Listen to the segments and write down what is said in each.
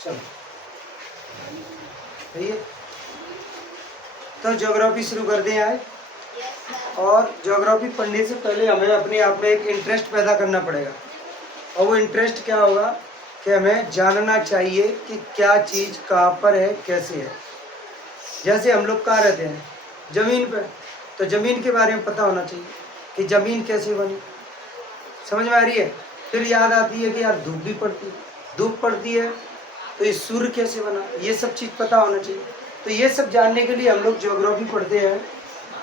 चलो सही है। तो ज्योग्राफी शुरू कर दें आज। और ज्योग्राफी पढ़ने से पहले हमें अपने आप में एक इंटरेस्ट पैदा करना पड़ेगा। और वो इंटरेस्ट क्या होगा कि हमें जानना चाहिए कि क्या चीज़ कहाँ पर है, कैसे है। जैसे हम लोग कहाँ रहते हैं, ज़मीन पर, तो ज़मीन के बारे में पता होना चाहिए कि ज़मीन कैसे बनी, समझ में आ रही है। फिर याद आती है कि यार धूप भी पड़ती है, धूप पड़ती है तो ये सूर्य कैसे बना, ये सब चीज़ पता होना चाहिए। तो ये सब जानने के लिए हम लोग ज्योग्राफी पढ़ते हैं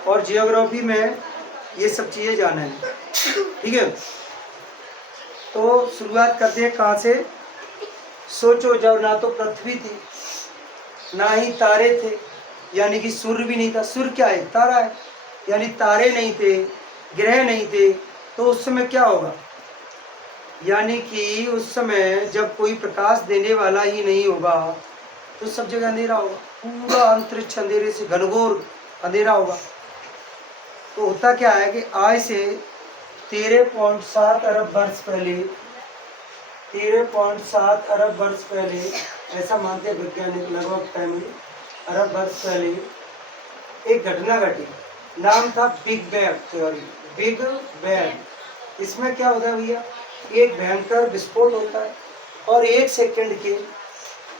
और जियोग्राफी में ये सब चीज़ें जानना है, ठीक है। तो शुरुआत करते हैं कहाँ से। सोचो, जब ना तो पृथ्वी थी, ना ही तारे थे, यानी कि सूर्य भी नहीं था। सूर्य क्या है, तारा है, यानी तारे नहीं थे, ग्रह नहीं थे, तो उस समय क्या होगा, यानी कि उस समय जब कोई प्रकाश देने वाला ही नहीं होगा तो सब जगह अंधेरा होगा, पूरा अंतरिक्ष अंधेरे से घनघोर अंधेरा होगा। तो होता क्या है कि आज से 13.7 अरब वर्ष पहले, 13.7 अरब वर्ष पहले, ऐसा मानते हैं वैज्ञानिक, लगभग टाइम अरब वर्ष पहले एक घटना घटी, नाम था big bang theory, big bang. इसमें क्या होता है भैया, एक भयंकर विस्फोट होता है और 1 सेकंड के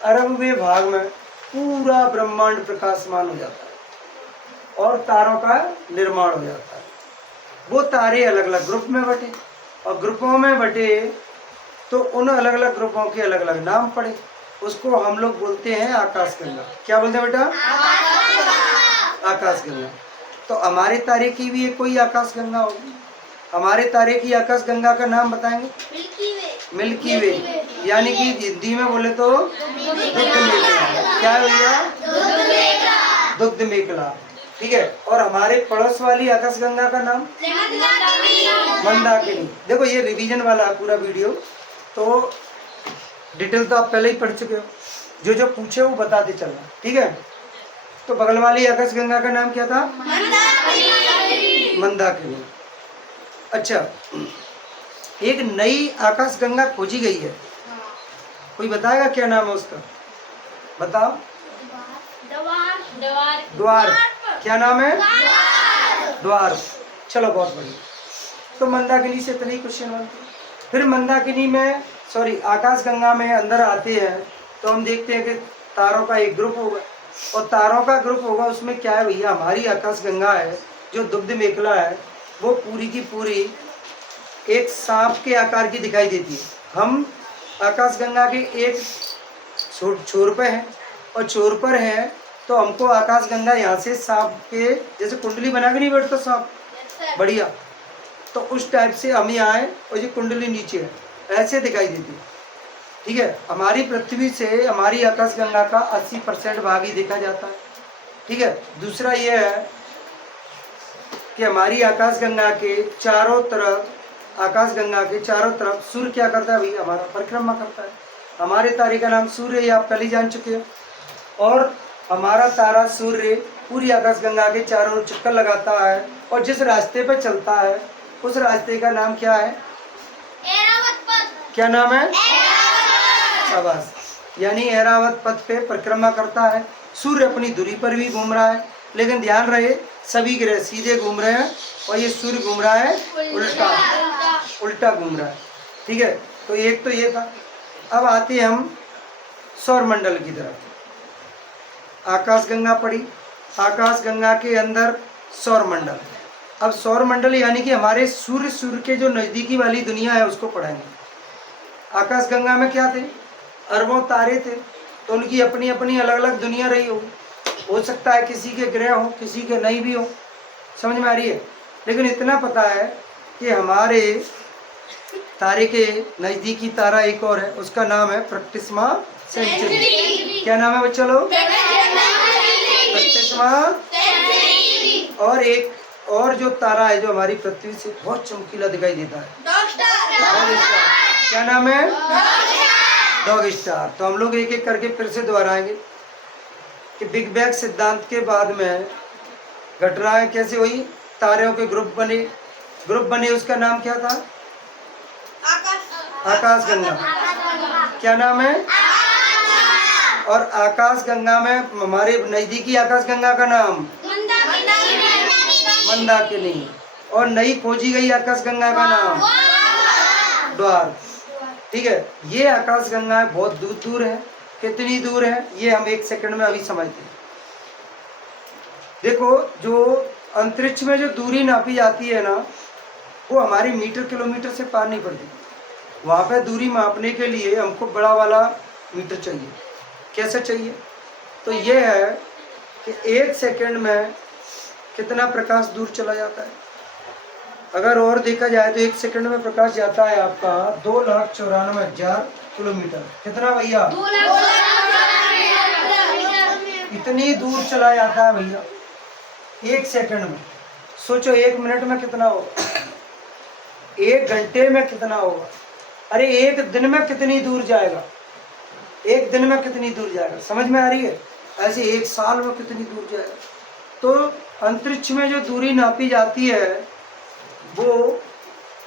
अरबवें भाग में पूरा ब्रह्मांड प्रकाशमान हो जाता है और तारों का निर्माण हो जाता है। वो तारे अलग अलग ग्रुप में बटे और ग्रुपों में बटे तो उन अलग अलग ग्रुपों के अलग अलग नाम पड़े। उसको हम लोग बोलते हैं आकाशगंगा। क्या बोलते हैं बेटा, आकाशगंगा। तो हमारे तारे की भी एक कोई आकाशगंगा होगी। हमारे तारे की आकाशगंगा का नाम बताएंगे, मिल्की वे, यानी कि हिंदी में बोले तो दुग्ध मेखला। क्या भैया, दुग्ध मेखला, ठीक है। और हमारे पड़ोस वाली आकाशगंगा का नाम मंदाकिनी। देखो ये रिवीजन वाला पूरा वीडियो, तो डिटेल तो आप पहले ही पढ़ चुके हो, जो जो पूछे वो बताते चलना, ठीक है। तो बगल वाली आकाशगंगा का नाम क्या था, मंदाकिनी। अच्छा, एक नई आकाशगंगा खोजी गई है, कोई बताएगा क्या नाम है उसका, बताओ। द्वार। क्या नाम है, द्वार। चलो बहुत बढ़िया। तो मंदाकिनी से इतने ही क्वेश्चन बनते हैं। फिर मंदाकिनी में, सॉरी, आकाशगंगा में अंदर आते हैं तो हम देखते हैं कि तारों का एक ग्रुप होगा और तारों का ग्रुप होगा। उसमें क्या है भैया, हमारी आकाशगंगा है जो दुग्ध मेखला है, वो पूरी की पूरी एक सांप के आकार की दिखाई देती है। हम आकाशगंगा के एक छोर पे हैं और छोर पर है तो हमको आकाशगंगा यहाँ से सांप के जैसे कुंडली बना के नहीं बैठता सांप, बढ़िया, तो उस टाइप से हम यहाँ आए और ये कुंडली नीचे है, ऐसे दिखाई देती है, ठीक है। हमारी पृथ्वी से हमारी आकाशगंगा का 80% भाग ही देखा जाता है, ठीक है। दूसरा ये है कि हमारी आकाशगंगा के चारों तरफ, आकाशगंगा के चारों तरफ सूर्य क्या करता है भैया, हमारा परिक्रमा करता है। हमारे तारे का नाम सूर्य, ये आप पहले जान चुके हो। और हमारा तारा सूर्य पूरी आकाशगंगा के चारों ओर चक्कर लगाता है और जिस रास्ते पर चलता है उस रास्ते का नाम क्या है, ऐरावत पथ। क्या नाम है, शाबाश। यानी ऐरावत पथ पे परिक्रमा करता है। सूर्य अपनी धुरी पर भी घूम रहा है, लेकिन ध्यान रहे सभी ग्रह सीधे घूम रहे हैं और ये सूर्य घूम रहा है उल्टा घूम रहा है, ठीक है। तो एक तो ये था। अब आते हैं हम सौरमंडल की तरफ। आकाशगंगा पड़ी, आकाशगंगा के अंदर सौरमंडल। अब सौरमंडल यानी कि हमारे सूर्य के जो नज़दीकी वाली दुनिया है उसको पढ़ाएंगे। आकाशगंगा में क्या थे, अरबों तारे थे, तो उनकी अपनी अपनी अलग अलग दुनिया रही हो सकता है किसी के ग्रह हो, किसी के नहीं भी हो, समझ में आ रही है। लेकिन इतना पता है कि हमारे तारे के नज़दीकी तारा एक और है, उसका नाम है प्रक्टिस्मा सेंचुरी। क्या नाम है बच्चा लोग, प्रक्टिस्मा। और एक और जो तारा है जो हमारी पृथ्वी से बहुत चमकीला दिखाई देता है, डॉग स्टार। क्या नाम है, डॉग स्टार। तो हम लोग एक एक करके फिर से दोहराएंगे कि बिग बैंग सिद्धांत के बाद में घटनाएं कैसे हुई, तारों के ग्रुप बने, उसका नाम क्या था, आकाशगंगा। क्या नाम है, और आकाश गंगा में हमारे नजदीकी आकाश गंगा का नाम मंदाकिनी। और नई खोजी गई आकाश गंगा का नाम ड्वार्फ। ठीक है, ये आकाश गंगा बहुत दूर दूर है। कितनी दूर है ये हम एक सेकंड में अभी समझते हैं। देखो, जो अंतरिक्ष में जो दूरी नापी जाती है ना, वो हमारी मीटर किलोमीटर से पार नहीं पड़ती। वहाँ पे दूरी मापने के लिए हमको बड़ा वाला मीटर चाहिए। कैसे चाहिए? तो ये है कि एक सेकंड में कितना प्रकाश दूर चला जाता है। अगर और देखा जाए तो एक सेकंड में प्रकाश जाता है आपका 2,94,000 किलोमीटर। कितना भैया? इतनी दूर चला जाता है भैया एक सेकंड में। सोचो एक मिनट में कितना होगा, एक घंटे में कितना होगा, अरे एक दिन में कितनी दूर जाएगा, एक दिन में कितनी दूर जाएगा। समझ में आ रही है? ऐसे एक साल में कितनी दूर जाएगा। तो अंतरिक्ष में जो दूरी नापी जाती है वो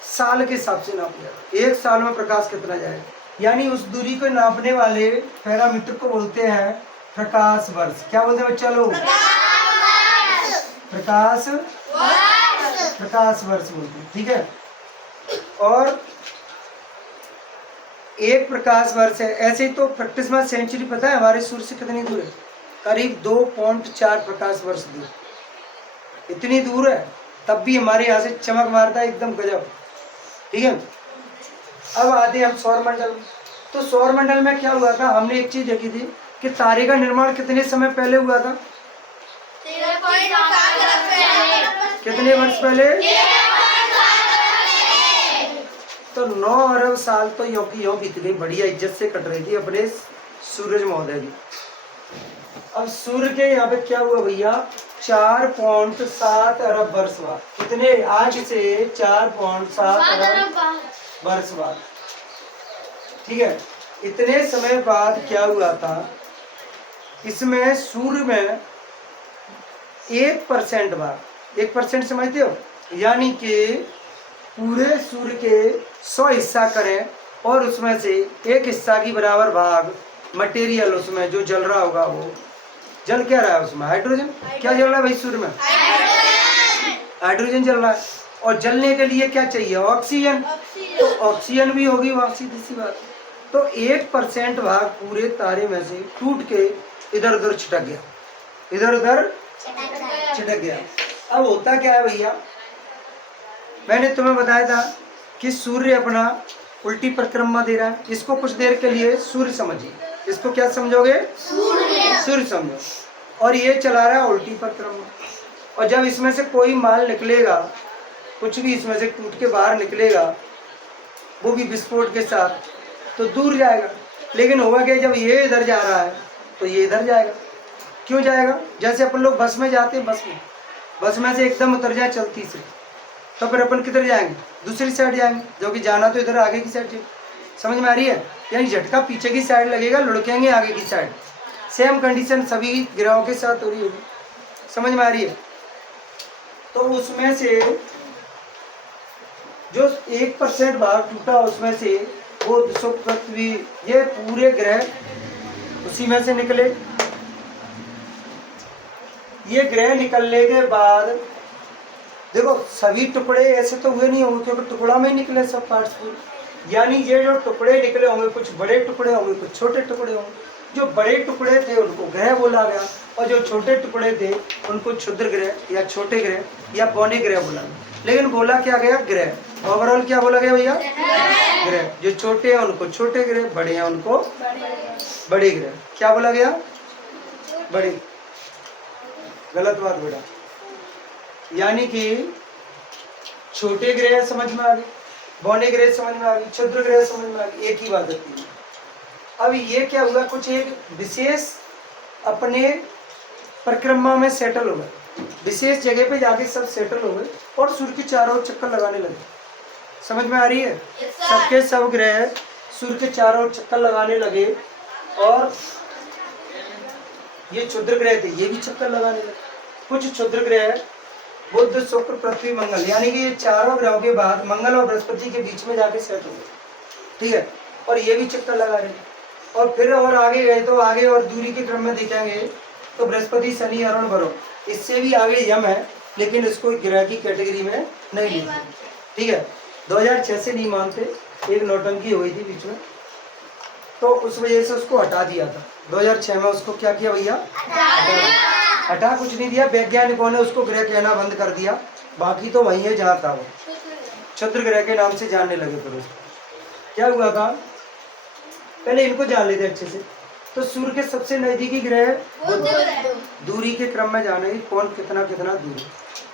साल के हिसाब से नापी जाती है। एक साल में प्रकाश कितना जाएगा, यानी उस दूरी को नापने वाले पैरामीटर को बोलते हैं प्रकाश वर्ष। क्या बोलते हैं बच्चा लोग? प्रकाश वर्ष बोलते हैं। ठीक है, और एक प्रकाश वर्ष है। ऐसे ही तो प्रैक्टिस में सेंचुरी पता है हमारे सूर्य से कितनी दूर है? करीब 2.4 प्रकाश वर्ष दूर। इतनी दूर है, तब भी हमारे यहाँ से चमक मारता है एकदम गजब। ठीक है, अब आते हम सौर मंडल। तो सौर मंडल में क्या हुआ था, हमने एक चीज देखी थी कि तारे का निर्माण कितने समय पहले हुआ था? कितने वर्ष पहले? तो 9 अरब साल तो यों की यों बीत गई, बढ़िया इज्जत से कट रही थी अपने सूरज महोदय की। अब सूर्य के यहाँ पे क्या हुआ भैया, 4.7 अरब वर्ष बाद। कितने? आज से 4.7 अरब वर्ष बाद। ठीक है, इतने समय बाद क्या हुआ था, इसमें सूर्य में 1% भाग, 1% समझते हो, यानी कि पूरे सूर्य के 100 हिस्सा करें और उसमें से एक हिस्सा की बराबर भाग मटेरियल, उसमें जो जल रहा होगा वो जल क्या रहा है उसमें? हाइड्रोजन। क्या जल रहा है भाई सूर्य में? हाइड्रोजन जल रहा है। और जलने के लिए क्या चाहिए? ऑक्सीजन। तो ऑक्सीजन भी होगी वहाँ, सीधी सी बात। तो 1% भाग पूरे तारे में से टूट के इधर उधर छिटक गया, इधर उधर छिटक गया। अब होता क्या है भैया, मैंने तुम्हें बताया था कि सूर्य अपना उल्टी परिक्रमा दे रहा है। इसको कुछ देर के लिए सूर्य समझिए। इसको क्या समझोगे? सूर्य समझो। और ये चला रहा है उल्टी परिक्रमा। और जब इसमें से कोई माल निकलेगा, कुछ भी इसमें से टूट के बाहर निकलेगा, वो भी विस्फोट के साथ, तो दूर जाएगा। लेकिन होगा क्या, जब ये इधर जा रहा है तो ये इधर जाएगा। क्यों जाएगा? जैसे अपन लोग बस में जाते हैं, बस में से एकदम उतर जाए चलती से, तो फिर अपन किधर जाएंगे? दूसरी साइड जाएंगे, जो कि जाना तो इधर आगे की साइड। समझ में आ रही है? यानी झटका पीछे की साइड लगेगा, लुढ़केंगे आगे की साइड। सेम कंडीशन सभी ग्रहों के साथ हो रही होगी। समझ में आ रही है? तो उसमें से जो 1% भाग टूटा, उसमें से वो पृथ्वी, ये पूरे ग्रह उसी में से निकले। ये ग्रह निकलने के बाद देखो, सभी टुकड़े ऐसे तो हुए नहीं होंगे, क्योंकि टुकड़ा में ही निकले सब पार्ट्स पूरे। यानी ये जो टुकड़े निकले होंगे, कुछ बड़े टुकड़े होंगे, कुछ छोटे टुकड़े होंगे। जो बड़े टुकड़े थे उनको ग्रह बोला गया, और जो छोटे टुकड़े थे उनको क्षुद्र ग्रह या छोटे ग्रह या पौने ग्रह बोला गया। लेकिन बोला क्या गया? ग्रह। ओवरऑल क्या बोला गया भैया? ग्रह। जो छोटे हैं उनको छोटे ग्रह, बड़े हैं उनको बड़े ग्रह। क्या बोला गया? बड़े। गलत बात बेटा। यानी कि छोटे ग्रह समझ में आ गए, बौने ग्रह समझ में आ गई, क्षुद्र ग्रह समझ में आ गई, एक ही बात होती है। अब ये क्या हुआ, कुछ एक विशेष अपने परिक्रमा में सेटल हो गए, विशेष जगह पे जाके सब सेटल हो गए और सूर्य के चारों ओर चक्कर लगाने लगे। समझ में आ रही है? सबके सब ग्रह सूर्य के चारों ओर चक्कर लगाने लगे, और ये क्षुद्र ग्रह थे, ये भी चक्कर लगाने लगे। कुछ क्षुद्र ग्रह बुध, शुक्र, पृथ्वी, मंगल, यानी कि ये चारों ग्रहों के बाद मंगल और बृहस्पति के बीच में जाके सेट हो गए। ठीक है, और ये भी चक्कर लगा रहे हैं। और फिर और आगे गए तो आगे और दूरी के क्रम में देखेंगे तो बृहस्पति, शनि, अरुण, वरुण, इससे भी आगे यम है, लेकिन इसको ग्रह की कैटेगरी में नहीं लेते। ठीक है, 2006 से नहीं मानते, एक नौटंकी हुई थी बीच में, तो उस वजह से उसको हटा दिया था। 2006 में उसको क्या किया भैया? हटा कुछ नहीं दिया, वैज्ञानिकों ने उसको ग्रह कहना बंद कर दिया, बाकी तो वही है जहाँ था वो, क्षुद्र ग्रह के नाम से जानने लगे। फिर उसको क्या हुआ था, पहले इनको जान लेते अच्छे से। तो सूर्य के सबसे नजदीकी ग्रह बुध, दूरी के क्रम में जाने की कौन कितना कितना दूर।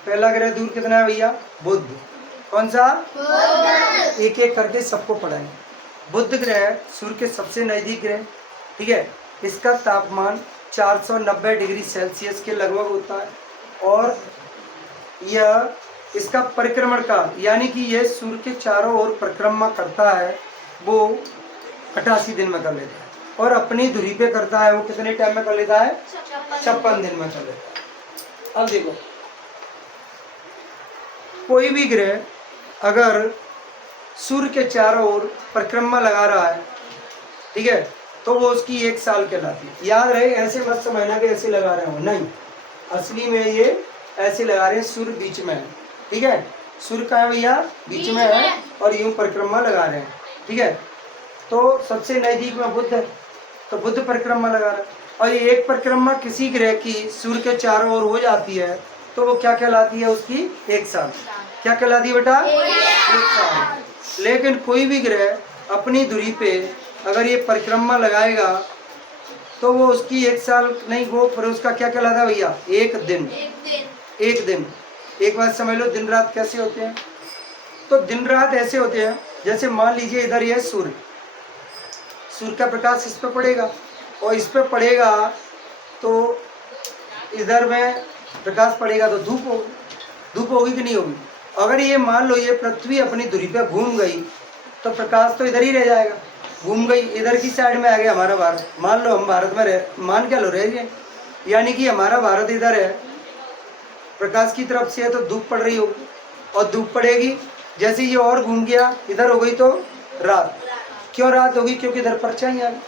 पहला ग्रह दूर कितना है भैया? बुध। कौन सा? एक एक करके सबको पढ़ाएंगे। बुध ग्रह सूर्य के सबसे नजदीक ग्रह, ठीक है। इसका तापमान 490 डिग्री सेल्सियस के लगभग होता है, और यह इसका परिक्रमण काल, यानी कि यह सूर्य के चारों ओर परिक्रमा करता है, वो 88 दिन में कर लेता है। और अपनी धुरी पे करता है वो कितने टाइम में कर लेता है? 56 दिन में कर लेता है। अब देखो, कोई भी ग्रह अगर सूर्य के चारों ओर परिक्रमा लगा रहा है, ठीक है, तो वो उसकी 1 साल कहलाती है। याद रहे, ऐसे मत समझना कि ऐसे लगा रहे हो, नहीं, असली में ये ऐसे लगा रहे हैं, सूर्य बीच में है, ठीक है। सूर्य का है भैया? बीच में है, और यूं परिक्रमा लगा रहे हैं, ठीक है। तो सबसे नजदीक में बुध है, तो बुध परिक्रमा लगा रहा है, और ये एक परिक्रमा किसी ग्रह की सूर्य के चारों ओर हो जाती है, तो वो क्या कहलाती है? उसकी 1 साल। क्या कहलाती है बेटा? 1 साल। लेकिन कोई भी ग्रह अपनी धुरी पे अगर ये परिक्रमा लगाएगा तो वो उसकी 1 साल नहीं, वो फिर उसका क्या कहलाता है भैया? 1 दिन। 1 दिन। एक बात समझ लो, दिन रात कैसे होते हैं? तो दिन रात ऐसे होते हैं, जैसे मान लीजिए इधर ये सूर्य, सूर्य का प्रकाश इस पर पड़ेगा, और इस पर पड़ेगा तो इधर में प्रकाश पड़ेगा तो धूप होगी। धूप होगी कि नहीं होगी? अगर ये मान लो ये पृथ्वी अपनी धुरी पे घूम गई तो प्रकाश तो इधर ही रह जाएगा। घूम गई, इधर की साइड में आ गया हमारा भारत, मान लो हम भारत में रह, मान क्या लो रह गए, यानी कि हमारा भारत इधर है, प्रकाश की तरफ से है तो धूप पड़ रही होगी, और धूप पड़ेगी, जैसे ये और घूम गया इधर हो गई तो रात। क्यों रात होगी? क्योंकि इधर परछाई आ गई।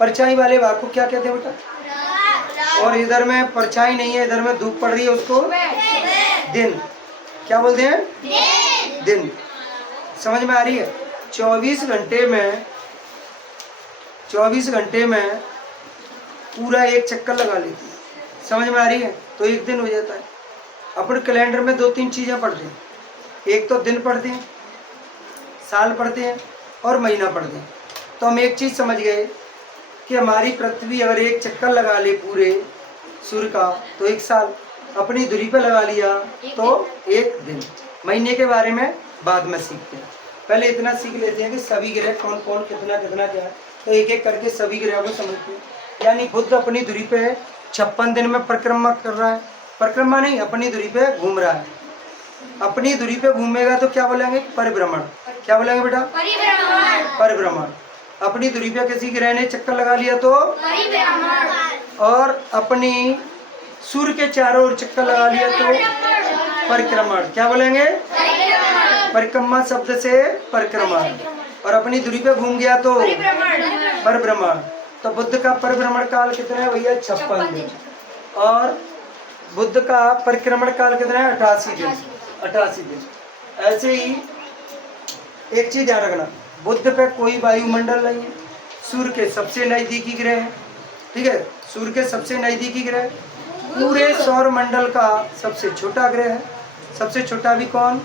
परछाई वाले भाग को क्या कहते हैं बेटा? और इधर में परछाई नहीं है, इधर में धूप पड़ रही है, उसको दिन। क्या बोलते हैं? दिन। समझ में आ रही है? 24 घंटे में पूरा एक चक्कर लगा लेती है। समझ में आ रही है? तो 1 दिन हो जाता है। अपने कैलेंडर में 2-3 चीज़ें पढ़ते हैं, एक तो दिन पढ़ते हैं, साल पढ़ते हैं, और महीना पढ़ते हैं। तो हम एक चीज़ समझ गए कि हमारी पृथ्वी अगर एक चक्कर लगा ले पूरे सूर्य का तो 1 साल, अपनी धुरी पे लगा लिया तो 1 दिन। महीने के बारे में बाद में सीखते हैं, पहले इतना सीख लेते हैं कि सभी ग्रह कौन कौन कितना कितना क्या है, तो एक एक करके सभी ग्रहों को समझते हैं। यानी बुध अपनी धुरी पे 56 दिन में परिक्रमा कर रहा है, परिक्रमा नहीं, अपनी धुरी पे घूम रहा है। अपनी धुरी पे घूमेगा तो क्या बोलेंगे? परिभ्रमण। क्या बोलेंगे बेटा? परिभ्रमण। अपनी धुरी पे किसी ग्रह ने चक्कर लगा लिया तो परिभ्रमण, और अपनी सूर्य के चारों ओर चक्कर लगा लिया तो परिक्रमण। क्या बोलेंगे? परिक्रमा शब्द से परिक्रमण। और अपनी धुरी पे घूम गया तो परिभ्रमण। तो बुध का परिभ्रमण काल कितना है भैया? 56 दिन। और बुध का परिक्रमण काल कितना है? 88 दिन। 88 दिन। ऐसे ही एक चीज ध्यान रखना, बुध पे कोई वायुमंडल नहीं है, सूर्य के सबसे नजदीकी ग्रह है, ठीक है। सूर्य के सबसे नजदीकी ग्रह, पूरे सौर मंडल का सबसे छोटा ग्रह है। सबसे छोटा भी कौन?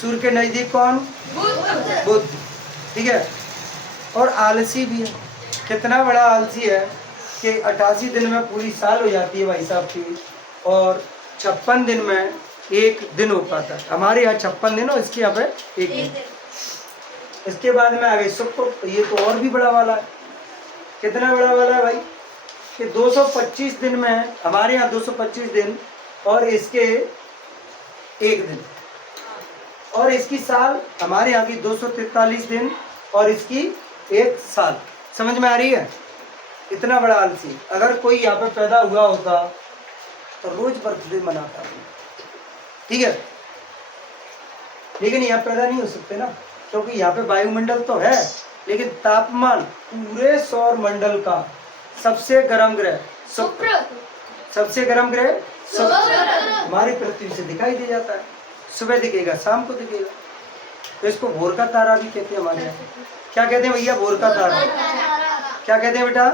सूर्य के नजदीक कौन? बुध, ठीक है। और आलसी भी है। कितना बड़ा आलसी है कि 88 दिन में पूरी साल हो जाती है भाई साहब की, और 56 दिन में 1 दिन हो पाता है। हमारे यहाँ 56 दिन और इसके यहाँ पे 1 दिन। इसके बाद में आ गई शुक्र, ये तो और भी बड़ा वाला है। कितना बड़ा वाला है भाई कि 225 दिन में, हमारे यहाँ 225 दिन और इसके 1 दिन, और इसकी साल हमारे यहाँ की 243 दिन और इसकी 1 साल। समझ में आ रही है? इतना बड़ा आलसी। अगर कोई यहाँ पे पैदा हुआ होता तो रोज बर्थडे मनाता, ठीक है, लेकिन यहाँ पैदा नहीं हो सकते ना, क्योंकि यहाँ पे वायुमंडल तो है लेकिन तापमान पूरे सौर मंडल का सबसे गर्म ग्रह शुक्र। सबसे गर्म ग्रह शुक्र हमारी पृथ्वी से दिखाई दे जाता है। सुबह दिखेगा, शाम को दिखेगा। तो इसको भोर का तारा भी कहते हैं हमारे यहाँ। क्या कहते हैं भैया? भोर का तारा। क्या कहते हैं बेटा?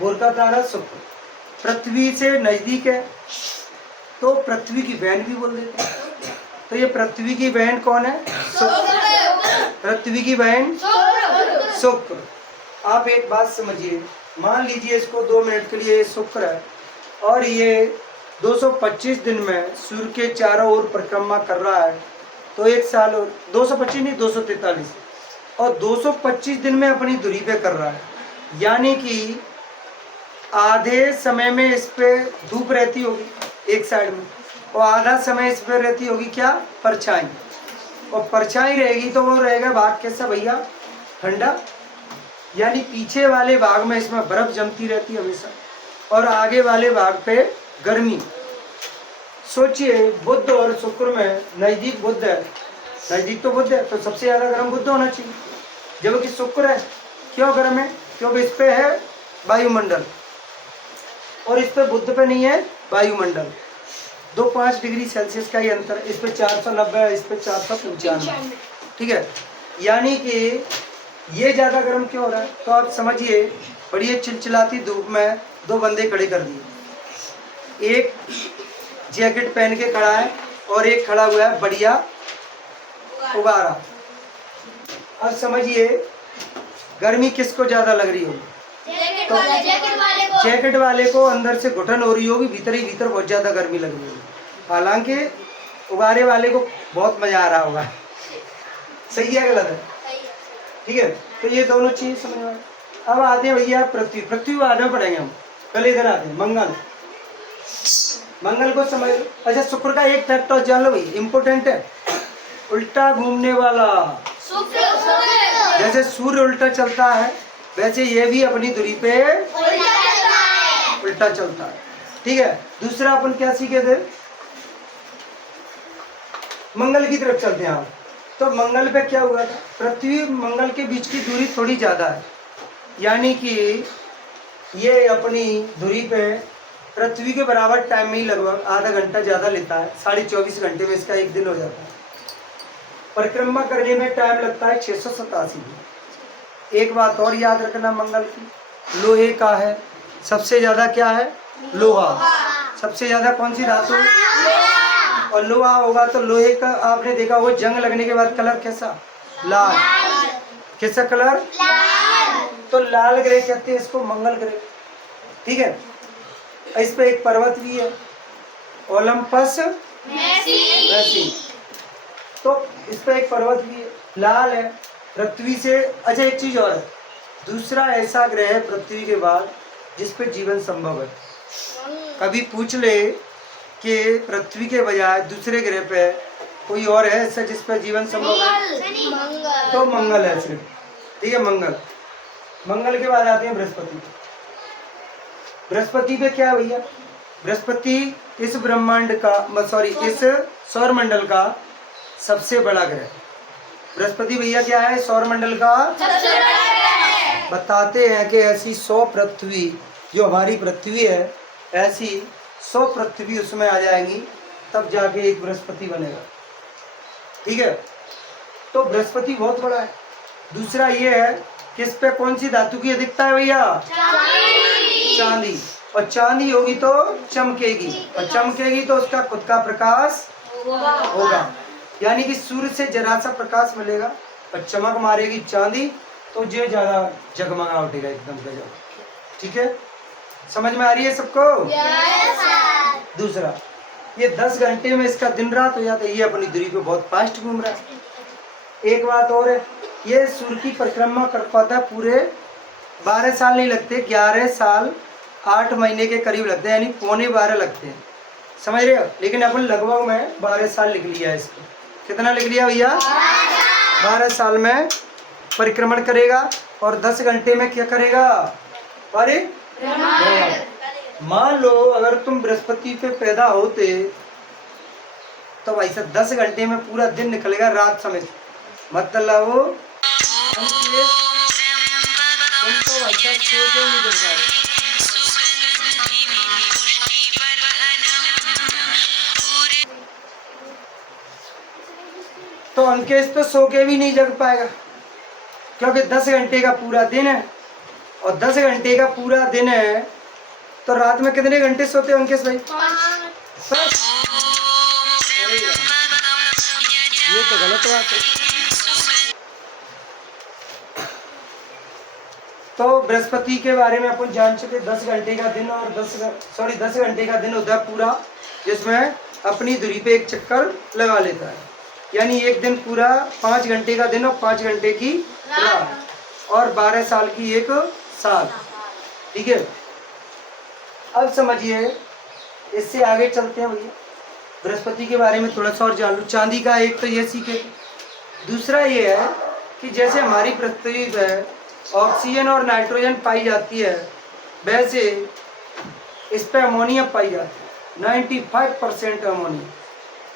भोर का तारा शुक्र पृथ्वी से नजदीक है, तो पृथ्वी की बहन भी बोल देते हैं। तो ये पृथ्वी की बहन कौन है? शुक्र। पृथ्वी की बहन शुक्र। आप एक बात समझिए, मान लीजिए इसको 2 मिनट के लिए ये शुक्र है और ये 225 दिन में सूर्य के चारों ओर परिक्रमा कर रहा है। तो एक साल और 225 नहीं 243 और 225 दिन में अपनी दूरी पे कर रहा है। यानी कि आधे समय में इस पे धूप रहती होगी एक साइड में और आधा समय इस पे रहती होगी क्या? परछाई। और परछाई रहेगी तो वो रहेगा भाग कैसा भैया? ठंडा। यानी पीछे वाले भाग में इसमें बर्फ जमती रहती है हमेशा और आगे वाले भाग पे गर्मी। सोचिए बुध और शुक्र में नजदीक बुध है, नजदीक तो बुध है, तो सबसे ज्यादा गर्म बुध होना चाहिए। जबकि शुक्र है, क्यों गर्म है? क्योंकि इस पे है वायुमंडल और इस पे बुध पे नहीं है वायुमंडल। 2-5 डिग्री सेल्सियस का ही अंतर। इस पे 490 है, इस पे 495। ठीक है, यानी कि ये ज्यादा गर्म क्यों हो रहा है? तो आप समझिए, बढ़िया चिलचिलाती धूप में 2 बंदे खड़े कर दिए। एक जैकेट पहन के खड़ा है और एक खड़ा हुआ है बढ़िया उगारा। अब समझिए गर्मी किसको ज्यादा लग रही होगी? तो जैकेट वाले को अंदर से घुटन हो रही होगी, भीतर ही भीतर बहुत ज्यादा गर्मी लग रही होगी। हालांकि उगारे वाले को बहुत मजा आ रहा होगा। सही है गलत है? ठीक है, तो ये दोनों चीज समझ में। अब आते हैं भैया पृथ्वी। पृथ्वी बाद में पढ़ेंगे हम। कल इधर आते हैं मंगल। मंगल को समझ। अच्छा, शुक्र का एक फैक्ट और जान लो भाई, इंपोर्टेंट है। उल्टा घूमने वाला। जैसे सूर्य उल्टा चलता है वैसे ये भी अपनी दूरी पे उल्टा चलता है। ठीक है, दूसरा अपन क्या सीखे थे? मंगल की तरफ चलते हैं आप। तो मंगल पे क्या हुआ था? पृथ्वी मंगल के बीच की दूरी थोड़ी ज्यादा है, यानी कि ये अपनी दूरी पे पृथ्वी के बराबर टाइम में ही लगभग आधा घंटा ज्यादा लेता है। 24.5 घंटे में इसका एक दिन हो जाता है। परिक्रमा करने में टाइम लगता है 687 दिन। एक बात और याद रखना, मंगल की लोहे का है सबसे ज्यादा। क्या है? लोहा। सबसे ज्यादा कौन सी धातु? और लोहा होगा तो लोहे का आपने देखा वो जंग लगने के बाद कलर कैसा? लाल। कैसा कलर? तो लाल ग्रह कहते हैं इसको, मंगल ग्रह। ठीक है, इस पे एक पर्वत भी है, ओलंपस मैसी। तो इस पे एक पर्वत भी है, लाल है पृथ्वी से। अच्छा, एक चीज और है, दूसरा ऐसा ग्रह है पृथ्वी के बाद जिस पे जीवन संभव है। कभी पूछ ले कि पृथ्वी के बजाय दूसरे ग्रह पे कोई और है ऐसा जिस पे जीवन संभव है? तो मंगल है सिर्फ। ठीक है, मंगल। मंगल के बाद आते हैं बृहस्पति। बृहस्पति पे क्या है भैया? बृहस्पति इस ब्रह्मांड का सॉरी इस सौर मंडल का सबसे बड़ा ग्रह। बृहस्पति भैया क्या है? सौर मंडल का सबसे बड़ा ग्रह। बताते हैं कि ऐसी 100 पृथ्वी जो हमारी पृथ्वी है, ऐसी 100 पृथ्वी उसमें आ जाएंगी तब जाके एक बृहस्पति बनेगा। ठीक है, तो बृहस्पति बहुत बड़ा है। दूसरा ये है कि इस पे कौन सी धातु की अधिकता है भैया? चांदी। और चांदी होगी तो चमकेगी, और चमकेगी तो उसका खुद का प्रकाश होगा। यानी कि सूर्य से जरा सा प्रकाश मिलेगा और चमक मारेगी चांदी तो ये ज्यादा जगमगा उठेगा एकदम गजब। ठीक है, समझ में आ रही है सबको? दूसरा, ये 10 घंटे में इसका दिन रात हो जाता है। ये अपनी दूरी पे बहुत फास्ट घूम रहा है। एक बात और है, ये सूर्य की परिक्रमा कर पाता है पूरे 12 साल नहीं लगते, 11 साल 8 महीने के करीब लगते हैं, यानी 11.25 लगते हैं। समझ रहे हो? लेकिन अपन लगभग में 12 साल लिख लिया है इसको। कितना लिख लिया भैया? 12 साल में परिक्रमण करेगा और 10 घंटे में क्या करेगा? अरे मान लो अगर तुम बृहस्पति पे पैदा होते तो भाई साहब 10 घंटे में पूरा दिन निकलेगा, रात समझ। मतलब अंकेश तुम तो भाई साहब सोचो नहीं कर पा रहे। तो अंकेश तो सो के भी नहीं जग पाएगा, क्योंकि 10 घंटे का पूरा दिन है, और 10 घंटे का पूरा दिन है तो रात में कितने घंटे सोते हो अंकेश भाई? बस। ये तो गलत बात है। तो बृहस्पति के बारे में अपन जान चुके, 10 घंटे का दिन और 10 घंटे का दिन होता है पूरा, जिसमें अपनी धुरी पे एक चक्कर लगा लेता है। यानी एक दिन पूरा 5 घंटे का दिन और 5 घंटे की रात, और 12 साल की एक साल। ठीक है, अब समझिए, इससे आगे चलते हैं भैया। बृहस्पति के बारे में थोड़ा सा और जान लो। चांदी का एक तो ये सीखे, दूसरा ये है कि जैसे हमारी पृथ्वी पर ऑक्सीजन और नाइट्रोजन पाई जाती है, वैसे इस पर अमोनिया पाई जाती है। 95% अमोनिया।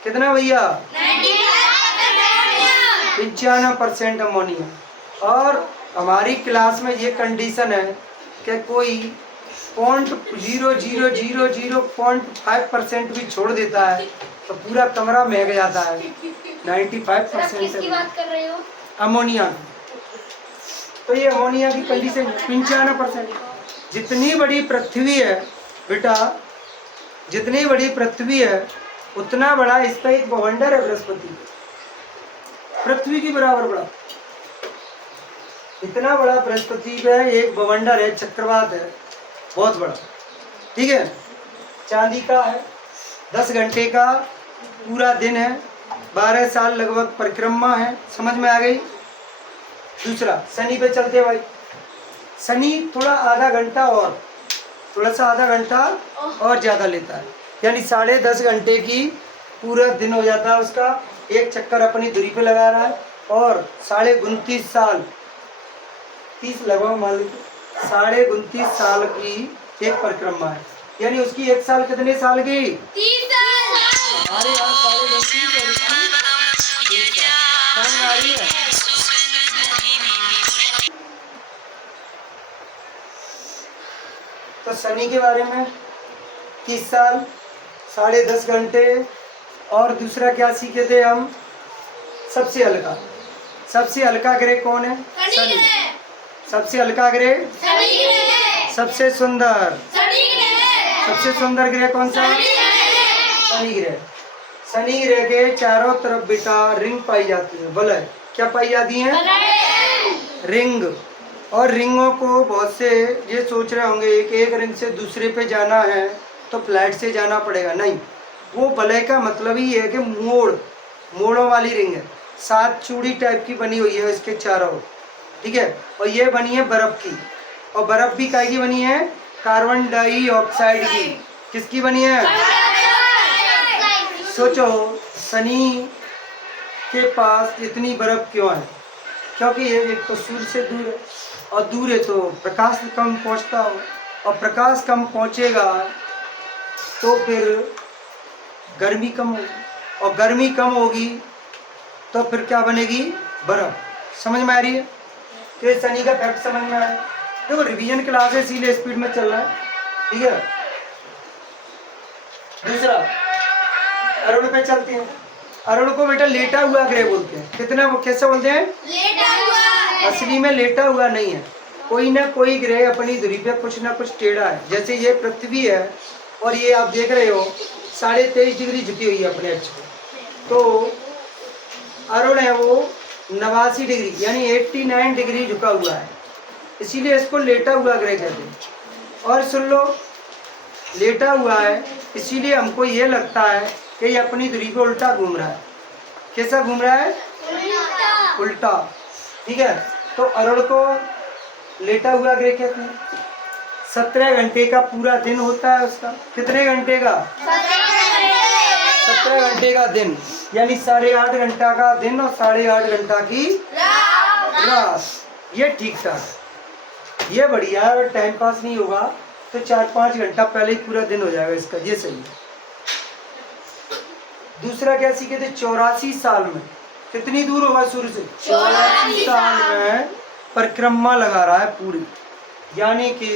कितना भैया? 95% अमोनिया। और हमारी क्लास में ये कंडीशन है कि कोई 0.0000.5% भी छोड़ देता है तो पूरा कमरा महक जाता है। 95% किसकी बात कर रहे हो? अमोनिया। तो ये अमोनिया की कंडीशन 95%। जितनी बड़ी पृथ्वी है बेटा, जितनी बड़ी पृथ्वी है उतना बड़ा इसका एक बवंडर है बृहस्पति। पृथ्वी की बराबर बड़ा, इतना बड़ा बृहस्पति पे एक बवंडर है, चक्रवात है, बहुत बड़ा। ठीक है, चांदी का है, 10 घंटे का पूरा दिन है, 12 साल लगभग परिक्रमा है। समझ में आ गई? दूसरा शनि पे चलते हैं भाई। शनि थोड़ा आधा घंटा और, थोड़ा सा आधा घंटा और ज़्यादा लेता है, यानी 10.5 घंटे की पूरा दिन हो जाता है उसका। एक चक्कर अपनी धुरी पे लगा रहा है, और 29.5 साल, 30 लगभग मान लीजिए, 29.5 साल की एक परिक्रमा है। यानी उसकी एक साल कितने साल की? 30 साल। हमारे यहाँ 29.5 समझ में आ रही है? तो शनि के बारे में 30 साल, 10.5 घंटे। और दूसरा क्या सीखे थे हम? सबसे हल्का, सबसे हल्का ग्रह कौन है? शनि। सबसे हल्का ग्रह, सबसे सुंदर, सबसे सुंदर ग्रह कौन सा? शनि ग्रह। शनि ग्रह के चारों तरफ बेटा रिंग पाई जाती है, वलय। क्या पाई जाती है? रिंग। और रिंगों को बहुत से ये सोच रहे होंगे कि एक रिंग से दूसरे पे जाना है तो फ्लाइट से जाना पड़ेगा। नहीं, वो वलय का मतलब ही है कि मोड़ों वाली रिंग है, 7 चूड़ी टाइप की बनी हुई है इसके चारों। ठीक है, और ये बनी है बर्फ की, और बर्फ भी काय की बनी है? कार्बन डाइऑक्साइड की। किसकी बनी है? सोचो, शनि के पास इतनी बर्फ क्यों है? क्योंकि ये एक तो सूर्य से दूर है, और दूर है तो प्रकाश कम पहुंचता हो, और प्रकाश कम पहुंचेगा तो फिर गर्मी कम होगी, और गर्मी कम होगी तो फिर क्या बनेगी? बर्फ। समझ में आ रही है? तो शनि का फैक्ट समझ में आया। देखो रिवीजन क्लास है, इसीलिए स्पीड में चल रहा है। ठीक है, दूसरा अरुण पे चलते हैं। अरुण को बेटा लेटा हुआ ग्रह बोलते हैं। कितना, वो कैसे बोलते हैं? लेटा हुआ। असली में लेटा हुआ नहीं है, कोई ना कोई ग्रह अपनी धुरी पे कुछ ना कुछ टेढ़ा है। जैसे ये पृथ्वी है, और ये आप देख रहे हो 23.5 डिग्री झुकी हुई है अपने अक्ष पे, तो अरुण है वो 89 डिग्री यानी 89 डिग्री झुका हुआ है, इसीलिए इसको लेटा हुआ ग्रह कहते हैं। और सुन लो, लेटा हुआ है इसीलिए हमको ये लगता है कि ये अपनी धुरी पे उल्टा घूम रहा है। कैसा घूम रहा है? उल्टा। ठीक है, तो अरुण को लेटा हुआ ग्रह कहते हैं। 17 घंटे का पूरा दिन होता है उसका। कितने घंटे का? 17 घंटे का दिन, यानी 8.5 घंटा का दिन और 8.5 घंटा की रात। ये ठीक ठाक, ये बढ़िया है। अगर टाइम पास नहीं होगा तो 4-5 घंटा पहले ही पूरा दिन हो जाएगा इसका, ये सही है। दूसरा क्या सीखे थे? 84 साल में कितनी दूर होगा सूर्य से? 84 साल में परिक्रमा लगा रहा है पूरी, यानी कि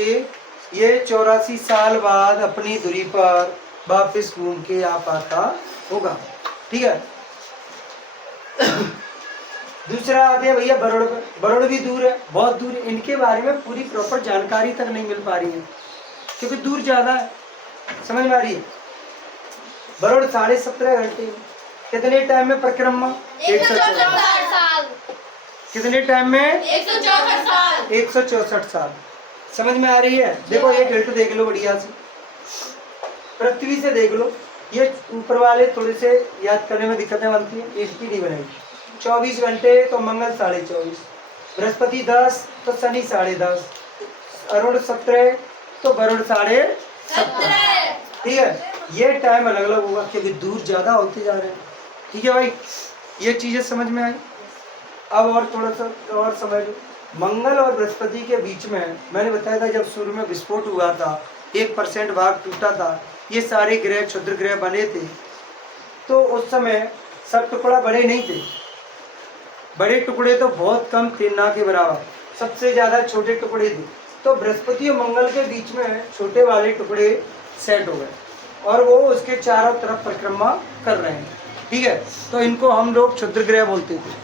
ये 84 साल बाद अपनी दूरी पर वापस घूम के आ पाता होगा। ठीक है। दूसरा आते हैं भैया बरोड़ पर। बरोड़ भी दूर है, बहुत दूर है। इनके बारे में पूरी प्रॉपर जानकारी तक नहीं मिल पा रही है क्योंकि दूर ज्यादा है। समझ में आ रही है? बरोड़ 17.5 घंटे। कितने टाइम में परिक्रमा? 164 साल। कितने टाइम में? 164 साल। 164 साल। समझ में आ रही है? देखो एक हिंट देख लो बढ़िया से, पृथ्वी से देख लो। ये ऊपर वाले थोड़े से याद करने में दिक्कतें बनती है, इसकी नहीं बनाएगी। 24 घंटे तो मंगल 24.5, बृहस्पति 10 तो शनि 10.5, अरुण 17 तो वरुण 17.5। ठीक है। ये टाइम अलग अलग होगा क्योंकि दूर ज्यादा होते जा रहे हैं। ठीक है भाई, ये चीजें समझ में आई। अब और थोड़ा सा और समझ लो। मंगल और बृहस्पति के बीच में मैंने बताया था जब सूर्य में विस्फोट हुआ था, 1% भाग टूटा था, ये सारे ग्रह क्षुद्र ग्रह बने थे। तो उस समय सब टुकड़ा बड़े नहीं थे, बड़े टुकड़े तो बहुत कम थे, ना के बराबर। सबसे ज्यादा छोटे टुकड़े थे। तो बृहस्पति और मंगल के बीच में छोटे वाले टुकड़े सेट हो गए और वो उसके चारों तरफ परिक्रमा कर रहे हैं। ठीक है। तो इनको हम लोग क्षुद्र ग्रह बोलते थे।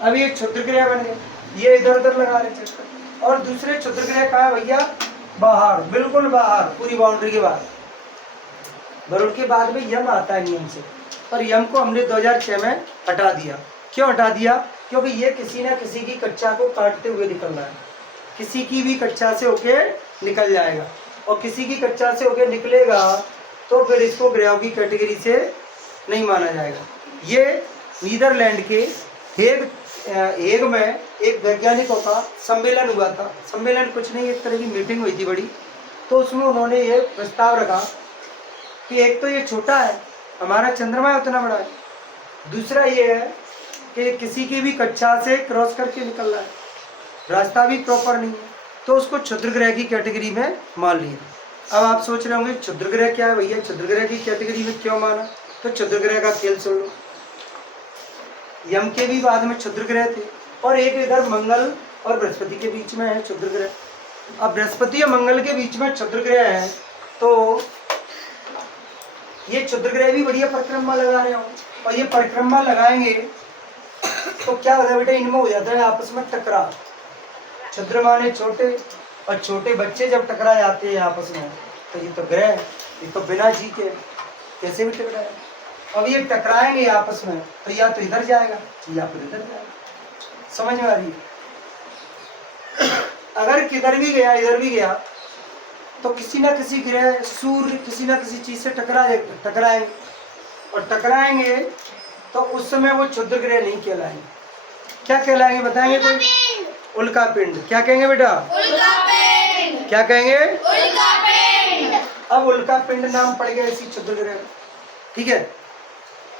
अब ये क्षुद्र ग्रह बन गए, ये इधर उधर लगा रहे चक्कर। और दूसरे क्षुद्र ग्रह कहाँ है भैया? बाहर, बिल्कुल बाहर, पूरी बाउंड्री के बाहर। वरुण के बाद में यम आता है नियम से, पर यम को हमने 2006 में हटा दिया। क्यों हटा दिया? क्योंकि ये किसी ना किसी की कक्षा को काटते हुए निकल रहा है, किसी की भी कक्षा से होके निकल जाएगा, और किसी की कक्षा से होके निकलेगा तो फिर इसको ग्रहों की कैटेगरी से नहीं माना जाएगा। ये नीदरलैंड के हेग में एक वैज्ञानिकों का सम्मेलन हुआ था। सम्मेलन कुछ नहीं, एक तरह की मीटिंग हुई थी बड़ी। तो उसमें उन्होंने ये प्रस्ताव रखा कि एक तो ये छोटा है, हमारा चंद्रमा उतना बड़ा है, दूसरा ये है कि किसी की भी कक्षा से क्रॉस करके निकल रहा है, रास्ता भी प्रॉपर नहीं है, तो उसको क्षुद्र ग्रह की कैटेगरी में मान लिया। अब आप सोच रहे होंगे क्षुद्र ग्रह क्या है भैया, क्षुद्र ग्रह की कैटेगरी में क्यों माना? तो क्षुद्र ग्रह का खेल सुन लो। यम के भी बाद में क्षुद्र ग्रह थे, और एक इधर मंगल और बृहस्पति के बीच में है क्षुद्र ग्रह। अब बृहस्पति और मंगल के बीच में क्षुद्र ग्रह है, तो ये क्षुद्र ग्रह भी बढ़िया परिक्रमा लगा रहे हो, और ये परिक्रमा लगाएंगे तो क्या होता है बेटा? इनमें हो जाता है आपस में टकराव। क्षुद्र माने छोटे, और छोटे बच्चे जब टकरा जाते हैं आपस में, तो ये तो ग्रह, ये तो बिना जी के कैसे भी टकराए। अब ये टकराएंगे आपस में तो या तो इधर जाएगा या फिर इधर जाएगा। समझ में आ रही है? अगर किधर भी गया, इधर भी गया, तो किसी ना किसी ग्रह, सूर्य किसी ना किसी चीज से टकराएंगे, और टकराएंगे तो उस समय वो क्षुद्र ग्रह नहीं कहलाएंगे। क्या कहलाएंगे बताएंगे कोई? उल्का पिंड। क्या कहेंगे बेटा? उल्का पिंड। क्या कहेंगे? उल्का पिंड। अब उल्का पिंड नाम पड़ गया इसी क्षुद्र ग्रह। ठीक है।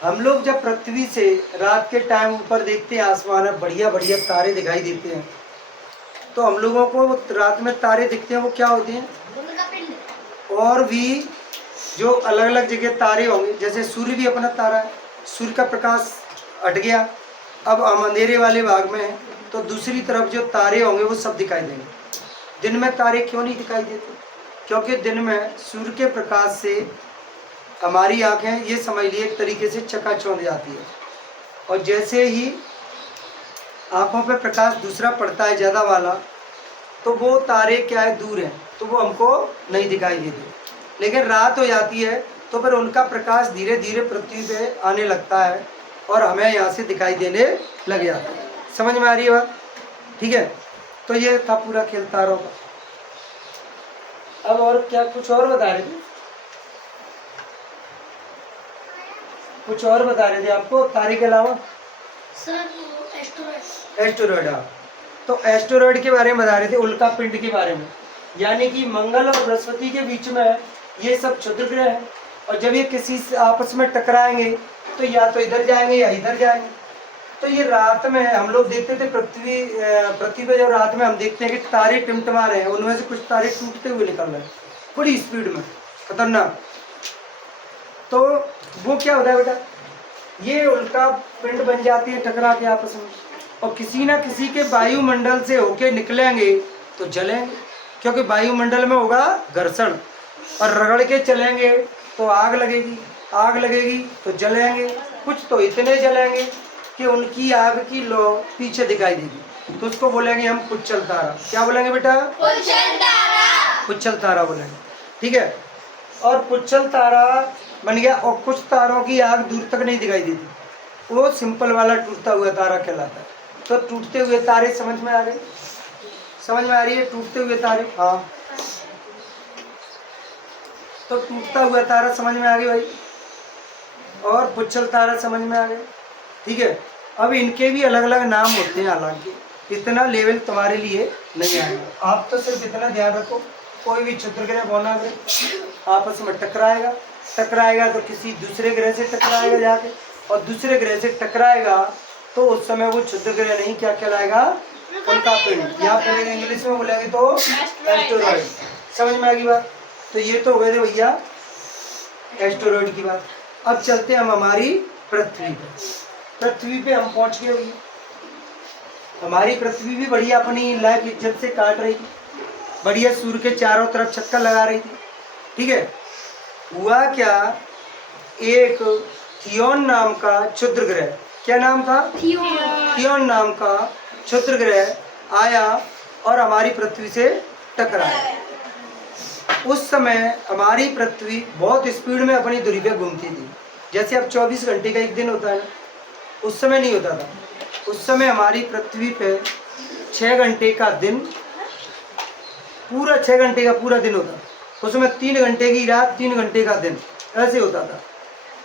हम लोग जब पृथ्वी से रात के टाइम ऊपर देखते हैं, आसमान में बढ़िया बढ़िया तारे दिखाई देते हैं, तो हम लोगों को रात में तारे दिखते हैं, वो क्या होते हैं? उल्का पिंड। और भी जो अलग अलग जगह तारे होंगे, जैसे सूर्य भी अपना तारा है, सूर्य का प्रकाश हट गया, अब हम अंधेरे वाले भाग में हैं, तो दूसरी तरफ जो तारे होंगे वो सब दिखाई देंगे। दिन में तारे क्यों नहीं दिखाई देते? क्योंकि दिन में सूर्य के प्रकाश से हमारी आंखें, ये समझ लिए एक तरीके से चकाचौंध जाती है, और जैसे ही आंखों पे प्रकाश दूसरा पड़ता है ज़्यादा वाला, तो वो तारे क्या है, दूर हैं, तो वो हमको नहीं दिखाई देते। लेकिन रात हो जाती है तो फिर उनका प्रकाश धीरे धीरे पृथ्वी पे आने लगता है और हमें यहाँ से दिखाई देने लग जाता है। समझ में आ रही है बात? ठीक है। तो ये था पूरा खेल तारों का। अब और क्या कुछ और बता रहे थे? कुछ और बता रहे थे आपको तारे के अलावा? Sir asteroid. एस्टेरॉयड। तो एस्टेरॉयड के बारे में बता रहे थे, उल्का पिंड के बारे में। यानी कि मंगल और बृहस्पति के बीच में ये सब क्षुद्र ग्रह है, और जब ये किसी से आपस में टकराएंगे तो या तो इधर जाएंगे या इधर जाएंगे। तो ये रात में हम लोग देखते थे, पृथ्वी पे जब रात में हम देखते हैं कि तारे टिमटिमा रहे हैं, उनमें से कुछ तारे टूटते हुए निकल रहे हैं बड़ी स्पीड में, खतरनाक। तो वो क्या होता है बेटा? ये उल्का पिंड बन जाती है टकरा के आपस में, और किसी ना किसी के वायुमंडल से होके निकलेंगे तो जलेंगे, क्योंकि वायुमंडल में होगा घर्षण, और रगड़ के चलेंगे तो आग लगेगी, आग लगेगी तो जलेंगे। कुछ तो इतने जलेंगे कि उनकी आग की लौ पीछे दिखाई देगी, तो उसको बोलेंगे हम पुच्छल तारा। क्या बोलेंगे बेटा? पुच्छल तारा बोलेंगे। ठीक है, और पुच्छल तारा बन गया। और कुछ तारों की आग दूर तक नहीं दिखाई देती, वो सिंपल वाला टूटता हुआ तारा कहलाता है। तो टूटते हुए तारे समझ में आ गए? समझ में आ रही है टूटते हुए तारे? हाँ, तो टूटता हुआ तारा समझ में आ गई भाई, और पुच्छल तारा समझ में आ गए। ठीक है, अब इनके भी अलग अलग नाम होते हैं, हालांकि इतना लेवल तुम्हारे लिए नहीं आएगा। आप तो सिर्फ इतना ध्यान रखो, कोई भी क्षुद्र ग्रह बना ग्रह आपस में टकराएगा, टकराएगा तो किसी दूसरे ग्रह से टकराएगा जाके, और दूसरे ग्रह से टकराएगा तो उस समय वो क्षुद्र ग्रह नहीं, क्या कहलाएगा? उल्का पिंड, या फिर इंग्लिश में बोलेंगे तो एस्टेरॉइड। समझ में आ गई बात? तो ये तो हो गए थे भैया एस्टेरॉइड की बात। अब चलते हैं हम हमारी पृथ्वी पे। पृथ्वी पे हम पहुंच गए भैया। हमारी पृथ्वी भी बढ़िया अपनी लाइफ इज्जत से काट रही थी, बढ़िया सूर्य के चारों तरफ चक्कर लगा रही थी। ठीक है, हुआ क्या, एक थियोन नाम का क्षुद्र ग्रह, क्या नाम था? थियोन नाम का क्षुद्र ग्रह आया और हमारी पृथ्वी से टकराया। उस समय हमारी पृथ्वी बहुत स्पीड में अपनी धुरी पे घूमती थी, जैसे अब 24 घंटे का एक दिन होता है ना, उस समय नहीं होता था। उस समय हमारी पृथ्वी पे 6 घंटे का दिन, पूरा 6 घंटे का पूरा दिन होता, उसमें 3 घंटे की रात, 3 घंटे का दिन, ऐसे होता था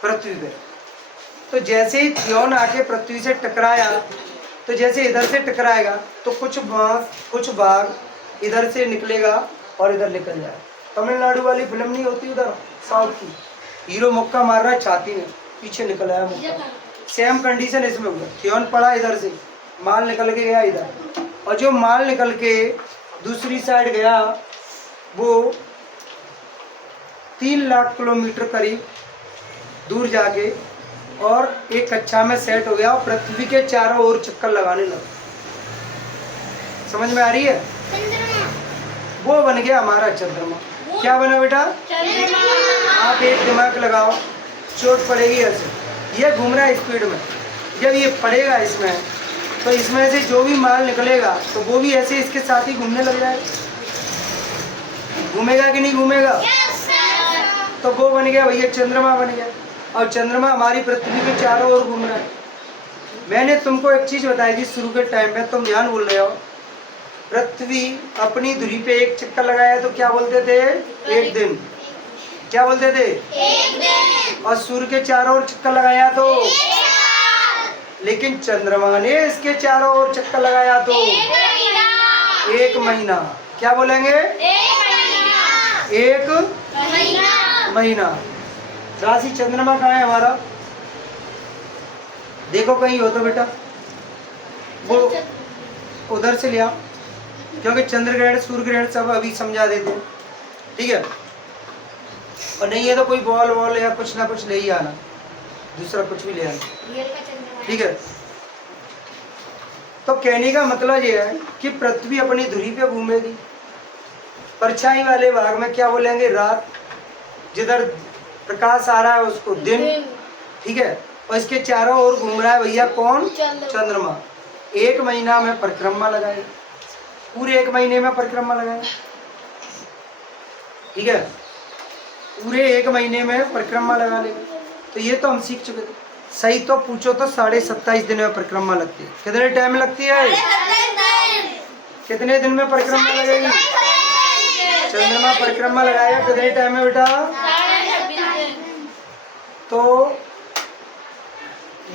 पृथ्वी पे। तो जैसे ही थियोन आके पृथ्वी से टकराया, तो जैसे इधर से टकराएगा तो कुछ भाग इधर से निकलेगा और इधर निकल जाएगा। तमिलनाडु वाली फिल्म नहीं होती उधर साउथ की, हीरो मुक्का मार रहा है छाती में, पीछे निकल आया मुक्का, सेम कंडीशन इसमें हुआ। थियोन पड़ा इधर से, माल निकल के गया इधर, और जो माल निकल के दूसरी साइड गया वो 3 लाख किलोमीटर करीब दूर जाके और एक कक्षा में सेट हो गया और पृथ्वी के चारों ओर चक्कर लगाने लगा। समझ में आ रही है? वो बन गया हमारा चंद्रमा। क्या बना बेटा? आप एक दिमाग लगाओ, चोट पड़ेगी ऐसे, ये घूम रहा है स्पीड में, जब ये पड़ेगा इसमें तो इसमें से जो भी माल निकलेगा तो वो भी ऐसे इसके साथ ही घूमने लग जाएगा। घूमेगा कि नहीं घूमेगा? तो वो बन गया भैया चंद्रमा बन गया, और चंद्रमा हमारी पृथ्वी के चारों ओर घूम रहा है। मैंने तुमको एक चीज बताई थी शुरू के टाइम में, तुम ध्यान भूल रहे हो। पृथ्वी अपनी धुरी पे एक चक्कर लगाया तो क्या बोलते थे? एक दिन। क्या बोलते थे? एक दिन। और सूर्य के चारों ओर चक्कर लगाया तो लेकिन चंद्रमा ने इसके चारों ओर चक्कर लगाया तो 1 महीना। क्या बोलेंगे? 1 महीना। राशि चंद्रमा कहाँ है हमारा? देखो कहीं हो तो बेटा, वो उधर से लिया, क्योंकि चंद्र ग्रहण सूर्य ग्रहण सब अभी समझा देते हैं। ठीक है, और नहीं है तो कोई बॉल वॉल या कुछ ना कुछ ले ही आना, दूसरा कुछ भी ले आना। ठीक है, तो कहने का मतलब ये है कि पृथ्वी अपनी धुरी पे घूमेगी। परछाई वाले भाग में क्या बोलेंगे? रात। जिधर प्रकाश आ रहा है उसको दिन। ठीक है, और इसके चारों ओर घूम रहा है भैया कौन? चंद्रमा। 1 महीना में परिक्रमा लगाए, पूरे 1 महीने में परिक्रमा लगाए। ठीक है, पूरे 1 महीने में परिक्रमा लगा लेंगे। तो ये तो हम सीख चुके थे। सही तो पूछो तो 27.5 दिन में परिक्रमा लगती है। कितने टाइम लगती है? कितने दिन में परिक्रमा लगेगी? चंद्रमा परिक्रमा लगाएगा कितने टाइम में बेटा? तो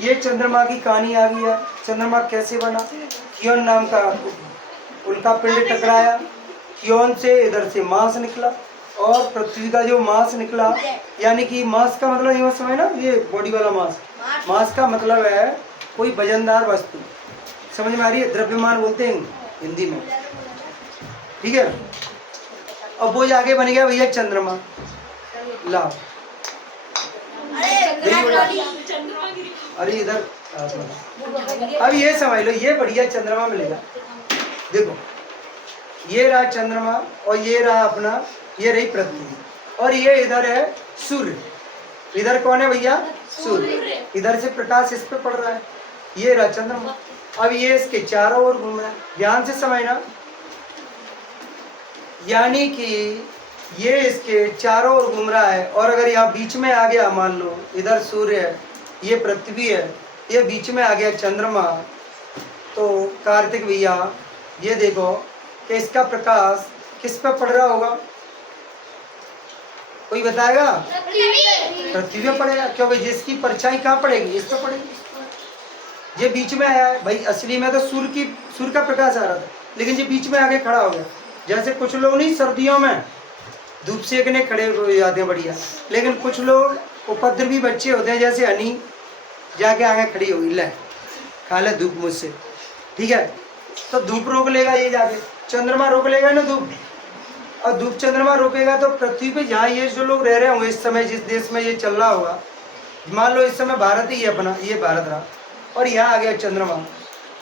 ये चंद्रमा की कहानी आ गई है। चंद्रमा कैसे बना? थियोन नाम का उल्का पिंड टकराया, थियोन से इधर से मास निकला, और पृथ्वी का जो मास निकला, यानी कि मास का मतलब ये समझ ना, ये बॉडी वाला मास। मास का मतलब है कोई वजनदार वस्तु। समझ में आ रही है? द्रव्यमान बोलते हैं हिंदी में। ठीक है, अब वो आगे बन गया भैया चंद्रमा। लाओ, अरे इधर अब ये समझ लो, ये बढ़िया चंद्रमा मिलेगा। देखो ये रहा चंद्रमा और ये रहा अपना, ये रही पृथ्वी, और ये इधर है सूर्य। इधर कौन है भैया? सूर्य। इधर से प्रकाश इस पे पड़ रहा है, ये रहा चंद्रमा। अब ये इसके चारों ओर घूम रहा है, ध्यान से समझना। यानी कि ये इसके चारों ओर घूम रहा है, और अगर यहाँ बीच में आ गया, मान लो इधर सूर्य है, ये पृथ्वी है, ये बीच में आ गया चंद्रमा, तो कार्तिक भैया ये देखो कि इसका प्रकाश किस पे पड़ रहा होगा? कोई बताएगा? पृथ्वी पे पड़ेगा, क्योंकि जिसकी परछाई कहाँ पड़ेगी? इस पे पड़ेगी। ये बीच में आया है भाई, असली में तो सूर्य का प्रकाश आ रहा था, लेकिन ये बीच में आके खड़ा हो गया। जैसे कुछ लोग नहीं सर्दियों में धूप सेकने खड़े हो जाते हैं बढ़िया, लेकिन कुछ लोग उपद्रवी बच्चे होते हैं, जैसे हनी जाके आगे खड़ी होगी, ले खा ले धूप मुझसे, ठीक है, तो धूप रोक लेगा ये जाके, चंद्रमा रोक लेगा ना धूप, और धूप चंद्रमा रोकेगा तो पृथ्वी पे जहाँ ये जो लोग रह रहे होंगे इस समय, जिस देश में ये चल रहा होगा, मान लो इस समय भारत ही है अपना, ये भारत रहा, और यहाँ आ गया चंद्रमा,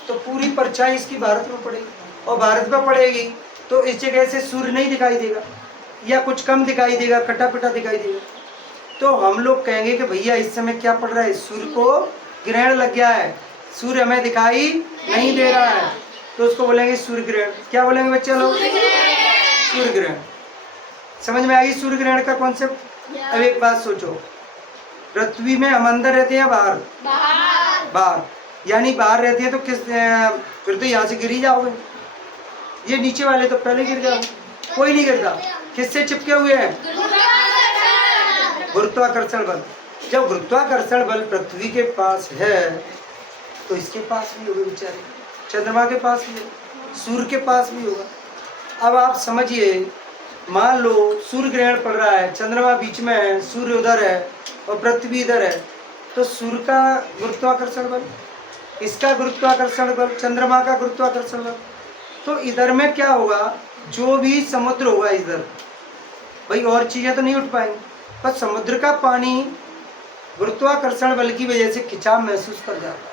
तो पूरी परछाई इसकी भारत में पड़ेगी, और भारत में पड़ेगी तो इस जगह से सूर्य नहीं दिखाई देगा, या कुछ कम दिखाई देगा, कटा पिटा दिखाई देगा। तो हम लोग कहेंगे कि भैया इस समय क्या पड़ रहा है? सूर्य को ग्रहण लग गया है, सूर्य हमें दिखाई नहीं दे रहा है, तो उसको बोलेंगे सूर्य ग्रहण। क्या बोलेंगे बच्चे लोग? सूर्य ग्रहण। समझ में आई सूर्य ग्रहण का कॉन्सेप्ट? अब एक बात सोचो, पृथ्वी में हम अंदर रहते हैं बाहर? बाहर। यानी बाहर रहते हैं तो किस, फिर तो यहाँ से गिर ही जाओगे, ये नीचे वाले तो पहले गिर जाओगे, कोई नहीं गिरता। किससे चिपके हुए हैं? गुरुत्वाकर्षण बल। जब गुरुत्वाकर्षण बल पृथ्वी के पास है तो इसके पास भी होगा बेचारे, चंद्रमा के पास भी होगा, सूर्य के पास भी होगा। अब आप समझिए, मान लो सूर्य ग्रहण पड़ रहा है, चंद्रमा बीच में है, सूर्य उधर है और पृथ्वी इधर है, तो सूर्य का गुरुत्वाकर्षण बल, इसका गुरुत्वाकर्षण बल, चंद्रमा का गुरुत्वाकर्षण बल, तो इधर में क्या होगा? जो भी समुद्र होगा इधर, भाई और चीजें तो नहीं उठ पाएंगी, पर समुद्र का पानी गुरुत्वाकर्षण बल की वजह से खिंचाव महसूस कर जाता है,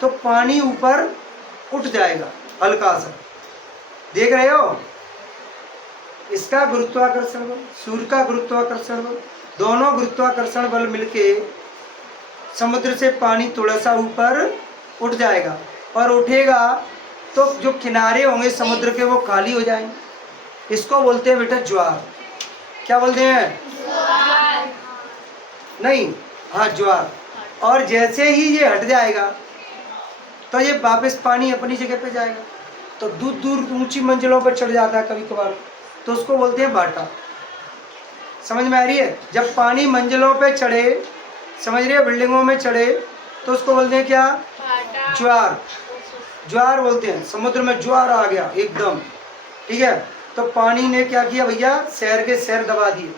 तो पानी ऊपर उठ जाएगा हल्का सा। देख रहे हो? इसका गुरुत्वाकर्षण बल, सूर्य का गुरुत्वाकर्षण बल, दोनों गुरुत्वाकर्षण बल मिलके समुद्र से पानी थोड़ा सा ऊपर उठ जाएगा, और उठेगा तो जो किनारे होंगे समुद्र के वो खाली हो जाएंगे। इसको बोलते हैं बेटा ज्वार। क्या बोलते हैं? नहीं, हाँ ज्वार। और जैसे ही ये हट जाएगा तो ये वापस पानी अपनी जगह पे जाएगा, तो दूर दूर ऊंची मंजिलों पर चढ़ जाता है कभी कभार, तो उसको बोलते हैं भाटा। समझ में आ रही है? जब पानी मंजिलों पे चढ़े, समझ रही है, बिल्डिंगों में चढ़े, तो उसको बोलते हैं क्या? ज्वार। ज्वार बोलते हैं। समुद्र में ज्वार आ गया एकदम, ठीक है, तो पानी ने क्या किया भैया? शहर के शहर दबा दिए,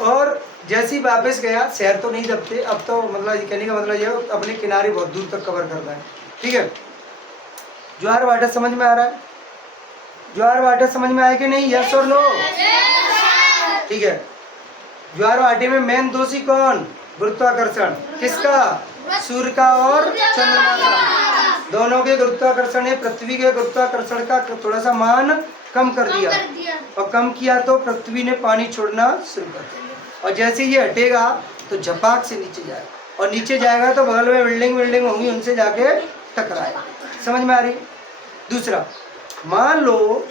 और जैसी वापस गया, शहर तो नहीं दबते अब तो, मतलब कहने का मतलब ये अपने किनारे बहुत दूर तक कवर करता है, ठीक है। ज्वार भाटा समझ में आ रहा है? ज्वार भाटा समझ में आया कि नहीं? यस और नो? ठीक है। ज्वार भाटे में मेन दोषी कौन? गुरुत्वाकर्षण। किसका? सूर्य का और चंद्रमा का। दोनों के गुरुत्वाकर्षण ने पृथ्वी के गुरुत्वाकर्षण का थोड़ा सा मान कम कर दिया, और कम किया तो पृथ्वी ने पानी छोड़ना शुरू कर दिया, और जैसे ये हटेगा तो झपाक से नीचे जाएगा, और नीचे जाएगा तो बगल में बिल्डिंग होंगी, उनसे जाके टकराएगा। समझ में आ रही? दूसरा, मान लो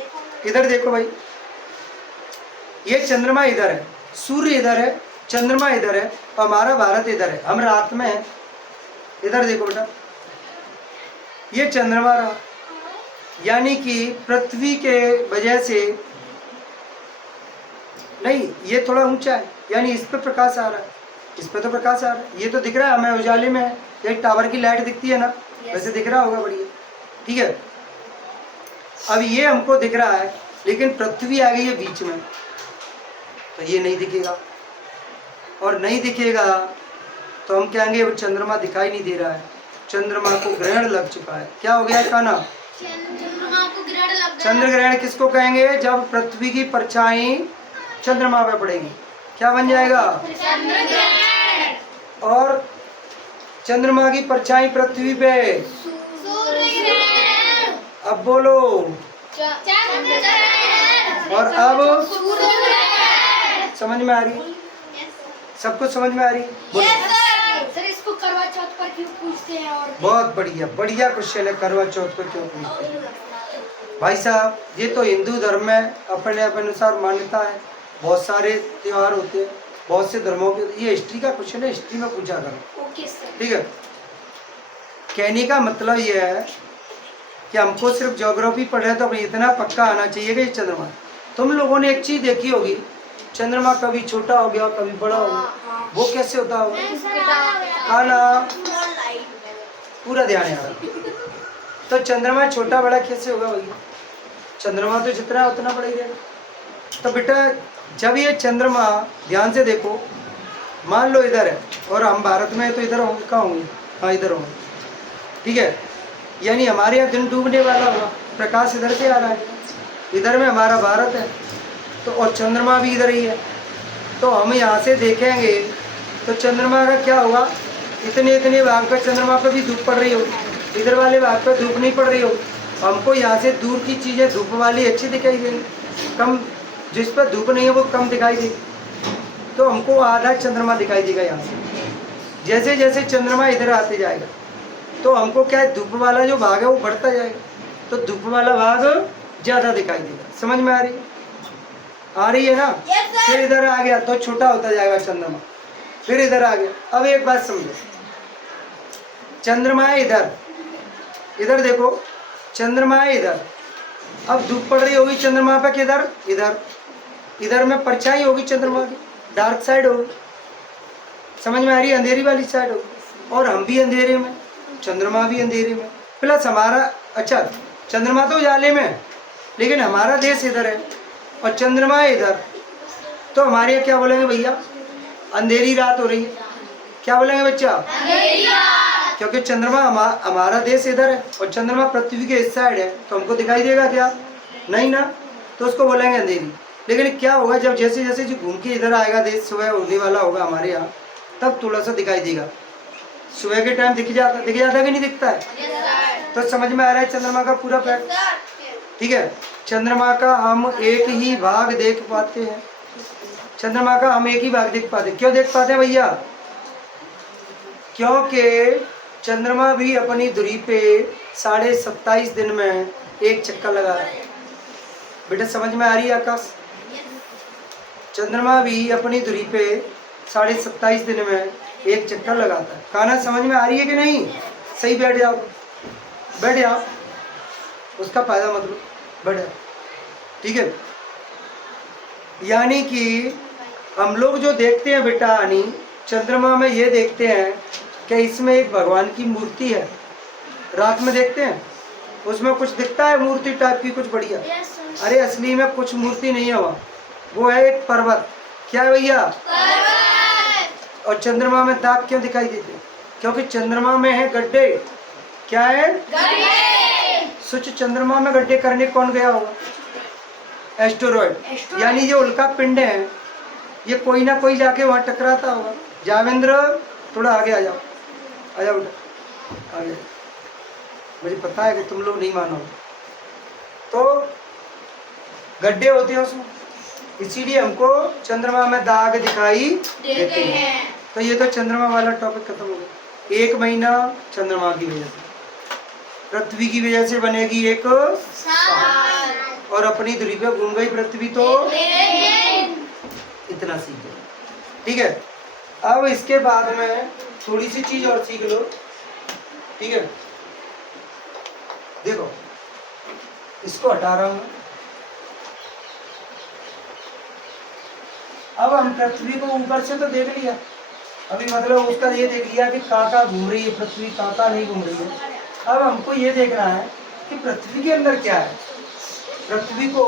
इधर देखो भाई, ये चंद्रमा इधर है, सूर्य इधर है, चंद्रमा इधर है, और हमारा भारत इधर है, हम रात में है। इधर देखो बेटा, ये चंद्रमा रहा, यानी कि पृथ्वी के वजह से, नहीं ये थोड़ा ऊंचा है, यानी इस पे प्रकाश आ रहा है, इस पे तो प्रकाश आ रहा है, ये तो दिख रहा है हमें उजाले में है, एक टावर की लाइट दिखती है ना, वैसे दिख रहा होगा बढ़िया, ठीक है। अब ये हमको दिख रहा है, लेकिन पृथ्वी आ गई है बीच में, तो ये नहीं दिखेगा, और नहीं दिखेगा तो हम कहेंगे अब चंद्रमा दिखाई नहीं दे रहा है, चंद्रमा को ग्रहण लग चुका है। क्या हो गया इसका नाम? चंद्रमा को ग्रहण लग गया। चंद्र ग्रहण किसको कहेंगे? जब पृथ्वी की परछाई चंद्रमा पे पड़ेगी, क्या बन जाएगा? चंद्र ग्रहण। और चंद्रमा की परछाई पृथ्वी पे। सूर्य अब बोलो। चंद्र और अब सूर्य समझ में आ रही? सबको समझ में आ रही? बोलो। सर इसको करवा चौथ पर क्यों पूछते हैं? और बहुत बढ़िया, बढ़िया क्वेश्चन है। करवा चौथ पर क्यों पूछते हैं? भाई साहब, ये तो हिंदू धर्म में अपने अनुसार मान्यता है। बहुत सारे त्योहार होते हैं, बहुत से धर्मों के। ये हिस्ट्री का क्वेश्चन है, हिस्ट्री में पूछा करो। Okay sir. ठीक है। कहने का मतलब ये है कि हमको सिर्फ ज्योग्राफी पढ़ रहे तो अपने इतना पक्का आना चाहिए कि ये चंद्रमा। तुम लोगों ने एक चीज देखी होगी, चंद्रमा कभी छोटा हो गया कभी बड़ा हो गया। वो कैसे होता होगा? काला। पूरा ध्यान यार। तो चंद्रमा छोटा बड़ा कैसे होगा भैया? चंद्रमा तो जितना है उतना बड़ा ही रहेगा। तो बेटा जब ये चंद्रमा, ध्यान से देखो, मान लो इधर है और हम भारत में है तो इधर होंगे, कहाँ होंगे? हाँ इधर होंगे। ठीक है, यानी हमारे यहाँ दिन डूबने वाला होगा, प्रकाश इधर से आ रहा है, इधर में हमारा भारत है तो, और चंद्रमा भी इधर ही है। तो हम यहाँ से देखेंगे तो चंद्रमा का क्या होगा? इतने इतने भाग पर चंद्रमा पर भी धूप पड़ रही होगी, इधर वाले भाग पर धूप नहीं पड़ रही होगी। हमको यहाँ से दूर की चीज़ें धूप वाली अच्छी दिखाई देंगी, कम जिस पर धूप नहीं है वो कम दिखाई देगी। तो हमको आधा चंद्रमा दिखाई देगा यहाँ से। जैसे जैसे चंद्रमा इधर आते जाएगा तो हमको क्या है, धूप वाला जो भाग है वो बढ़ता जाएगा, तो धूप वाला भाग ज़्यादा दिखाई देगा। समझ में आ रही है? आ रही है ना? फिर इधर आ गया तो छोटा होता जाएगा चंद्रमा, फिर इधर आ गया। अब एक बात समझो, चंद्रमा है इधर, इधर देखो चंद्रमा है इधर। अब धूप पड़ रही होगी चंद्रमा पे किधर? इधर। इधर में परछाई होगी चंद्रमा की, डार्क साइड होगी। समझ में आ रही है? अंधेरी वाली साइड होगी। और हम भी अंधेरे में, चंद्रमा भी अंधेरे में, प्लस हमारा, अच्छा चंद्रमा तो उजाले में है लेकिन हमारा देश इधर है और चंद्रमा है इधर। तो हमारे यहाँ क्या बोलेंगे भैया? अंधेरी रात हो रही है। क्या बोलेंगे बच्चा? क्योंकि चंद्रमा हमारा देश इधर है और चंद्रमा पृथ्वी के इस साइड है, तो हमको दिखाई देगा क्या? नहीं ना, तो उसको बोलेंगे अंधेरी। लेकिन क्या होगा, जब जैसे जैसे जो घूम के इधर आएगा, देश सुबह होने वाला होगा हमारे यहाँ, तब थोड़ा सा दिखाई देगा। सुबह के टाइम दिख जाता कि नहीं दिखता है? तो समझ में आ रहा है चंद्रमा का पूरा फैक्ट? ठीक है। चंद्रमा का हम एक ही भाग देख पाते हैं, चंद्रमा का हम एक ही भाग देख पाते हैं। क्यों देख पाते हैं भैया? क्योंकि चंद्रमा भी अपनी धुरी पे 27.5 दिन में एक चक्कर लगा रहा है। बेटा समझ में आ रही है आकाश? चंद्रमा भी अपनी धुरी पे 27.5 दिन में एक चक्कर लगाता है। खाना समझ में आ रही है कि नहीं? सही बैठ जाओ, बैठ जाओ, उसका फायदा मत लो, बैठ जाओ। ठीक है, यानी कि हम लोग जो देखते हैं बेटा यानी चंद्रमा में ये देखते हैं कि इसमें एक भगवान की मूर्ति है। रात में देखते हैं उसमें कुछ दिखता है मूर्ति टाइप की कुछ बढ़िया। अरे असली में कुछ मूर्ति नहीं है वहाँ, वो है एक पर्वत। क्या है भैया? और चंद्रमा में दाग क्यों दिखाई देते? क्योंकि चंद्रमा में है गड्ढे। क्या है? सोचो चंद्रमा में गड्ढे करने कौन गया होगा? एस्टेरॉयड, यानी ये उल्का पिंड है, ये कोई ना कोई जाके वहाँ टकराता होगा। जावेंद्र थोड़ा आगे आ जाओ, आ जाओ बेटा आगे। मुझे पता है कि तुम लोग नहीं मानोगे। तो गड्ढे होते हैं उसमें, इसीलिए हमको चंद्रमा में दाग दिखाई देते हैं। तो ये तो चंद्रमा वाला टॉपिक खत्म हो गया। 1 महीना चंद्रमा की वजह से, पृथ्वी की वजह से बनेगी एक साल, और अपनी धुरी पे घूम गई पृथ्वी तो इतना सीख गए। ठीक है, अब इसके बाद में थोड़ी सी चीज और सीख लो। ठीक है, देखो इसको हटा रहा हूं। अब हम पृथ्वी को ऊपर से तो देख लिया, अभी मतलब उसका ये देख लिया कि कहाँ घूम रही है पृथ्वी, कहाँ नहीं घूम रही है। अब हमको ये देखना है कि पृथ्वी के अंदर क्या है। पृथ्वी को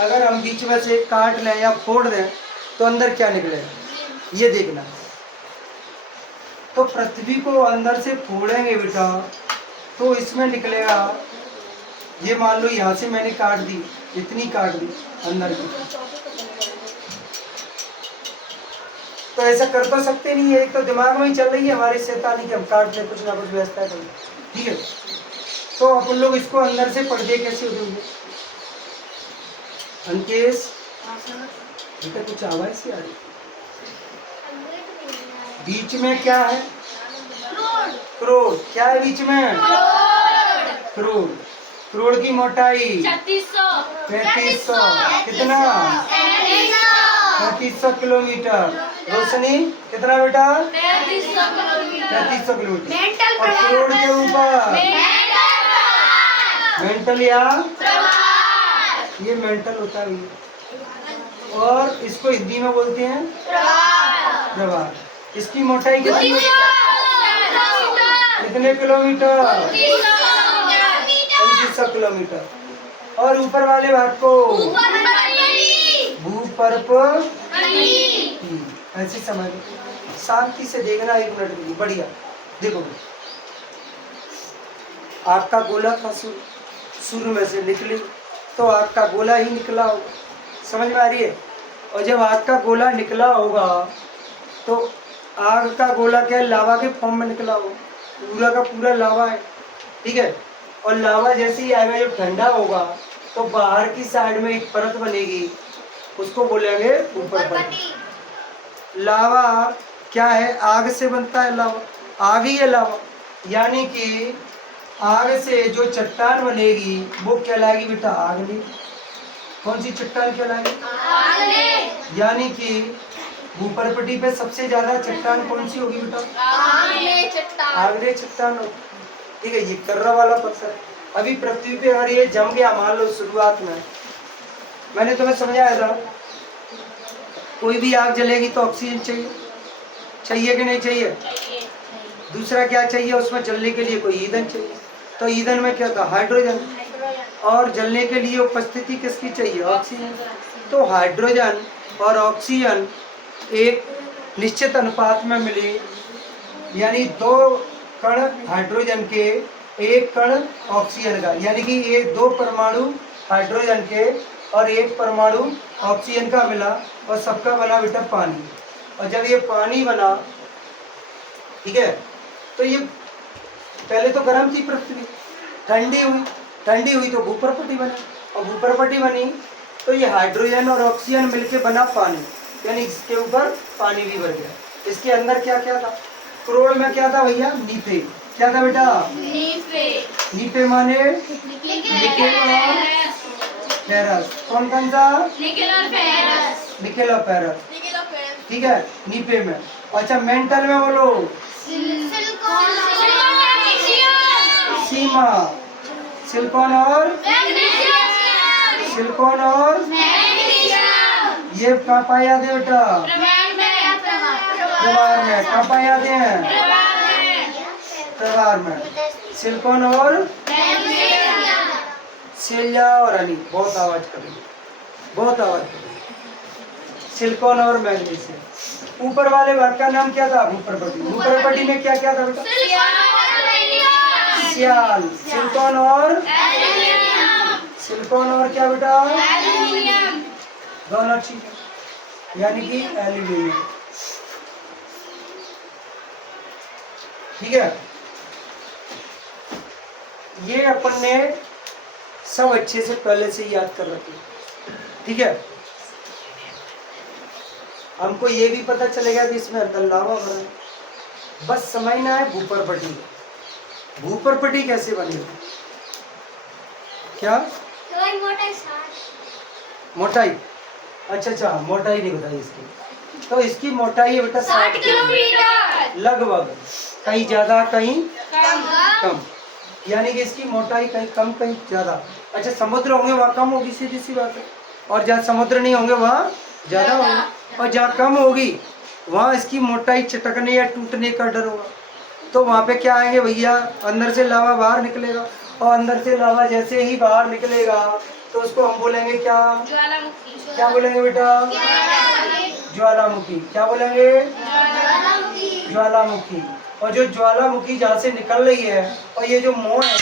अगर हम बीच में से काट लें या फोड़ दें तो अंदर क्या निकलेगा, ये देखना। तो पृथ्वी को अंदर से फोड़ेंगे बेटा तो इसमें निकलेगा, ये मान लो यहाँ से मैंने काट दी, इतनी काट दी अंदर की, तो ऐसा कर तो सकते नहीं है, एक तो दिमाग में ही चल रही है हमारे शैतानी की हम काट ले कुछ ना कुछ व्यवस्था करें, ठीक है। तो अपन लोग इसको अंदर से पर्दे कैसे उठेंगे? अंकेश बेटा कुछ आवाज से आ रही, बीच में क्या है? करोड़। क्या है बीच में? करोड़। करोड़ की मोटाई 3500। कितना? 3500 किलोमीटर। रोशनी कितना बेटा? 3500 किलोमीटर। और करोड़ के ऊपर मेंटल या ये मेंटल होता है, और इसको हिंदी में बोलते हैं प्रवाह। इसकी मोटाई कितनी? कितने किलोमीटर? 3500 किलोमीटर। और ऊपर वाले भाग को भूपर्प ऐसे समझ, शांति से देखना, 1 मिनट के लिए। बढ़िया देखो, आग का गोला था, सूर्य में से निकली तो आग का गोला ही निकला होगा, समझ में आ रही है? और जब आग का गोला निकला होगा तो आग का गोला क्या है? लावा के फॉर्म में निकला होगा, पूरा का पूरा लावा है, ठीक है। और लावा जैसे ही आएगा, जब ठंडा होगा तो बाहर की साइड में एक परत बनेगी, उसको बोलेंगे ऊपर परत। लावा क्या है? आग से बनता है लावा, आग ही है लावा। यानी कि आग से जो चट्टान बनेगी वो कहलाएगी बेटा आगने। कौन सी चट्टान कहलाएगी? यानी कि भूपर्पटी पे सबसे ज्यादा चट्टान कौन सी होगी बेटा? आगने चट्टान होगी, ठीक है। ये कर्रा वाला पत्थर है। अभी पृथ्वी पे अगर ये जम गया, मान लो शुरुआत में मैंने तुम्हें समझाया था, कोई भी आग जलेगी तो ऑक्सीजन चाहिए, चाहिए कि नहीं चाहिए? दूसरा क्या चाहिए उसमें जलने के लिए? कोई ईंधन चाहिए। तो ईंधन में क्या था? हाइड्रोजन। और जलने के लिए उपस्थिति किसकी चाहिए? ऑक्सीजन। तो हाइड्रोजन और ऑक्सीजन एक निश्चित अनुपात में मिले, यानी 2 कण हाइड्रोजन के, 1 कण ऑक्सीजन का, यानी कि ये 2 परमाणु हाइड्रोजन के और 1 परमाणु ऑक्सीजन का मिला, और सबका बना बेटा पानी। और जब ये पानी बना, ठीक है, तो ये पहले तो गर्म थी पृथ्वी, ठंडी हुई तो भूपर्पटी बनी, और भूपर्पटी बनी तो ये हाइड्रोजन और ऑक्सीजन मिलके बना पानी, यानी इसके ऊपर पानी भी भर गया। इसके अंदर क्या क्या था? करोड़ में क्या था भैया? नीपे। क्या था बेटा? नीपे माने निकेल और फेरस। कौन सा? निकेल और फेरस, ठीक है, नीपे में। अच्छा मेंटल में बोलो? सीमा। सिलिकॉन और ये कहाँ पाए जाते हैं बेटा? प्रवाह में। कहाँ पाए जाते हैं? प्रवाह में। सिलिकॉन और सेलिया और अली, बहुत आवाज करेंगे, बहुत आवाज करेंगे। सिलिकॉन और मैग्नीशियम। ऊपर वाले भाग का नाम क्या था? भूपर्पटी। भूपर्पटी में क्या क्या था बेटा? सियाल। सिलिकॉन और क्या बेटा? दोनों ठीक है, यानी कि एल्यूमिनियम, ठीक है। ये अपन ने सब अच्छे से पहले से याद कर रखे, ठीक है। हमको ये भी पता चलेगा कि इसमें अंदर लावा भरा है, बस समझना है भूपर्पटी। भूपर्पटी कैसे बनेगी? क्या मोटाई? अच्छा, मोटाई नहीं बताई इसकी। तो इसकी मोटाई है बेटा 60 किलोमीटर लगभग, कहीं ज्यादा कहीं कम, यानी कि इसकी मोटाई कहीं कम कहीं ज्यादा। अच्छा समुद्र होंगे वहाँ कम होगी, सीधी सी बात है, और जहाँ समुद्र नहीं होंगे वहाँ ज्यादा होगी, और जहाँ कम होगी वहाँ इसकी मोटाई चटकने या टूटने का डर होगा। तो वहाँ पे क्या आएंगे भैया? अंदर से लावा बाहर निकलेगा, और अंदर से लावा जैसे ही बाहर निकलेगा तो उसको हम बोलेंगे क्या? ज्वालामुखी। क्या बोलेंगे बेटा? ज्वालामुखी। क्या बोलेंगे? ज्वालामुखी। और जो ज्वालामुखी जहाँ से निकल रही है, और ये जो मोड़ है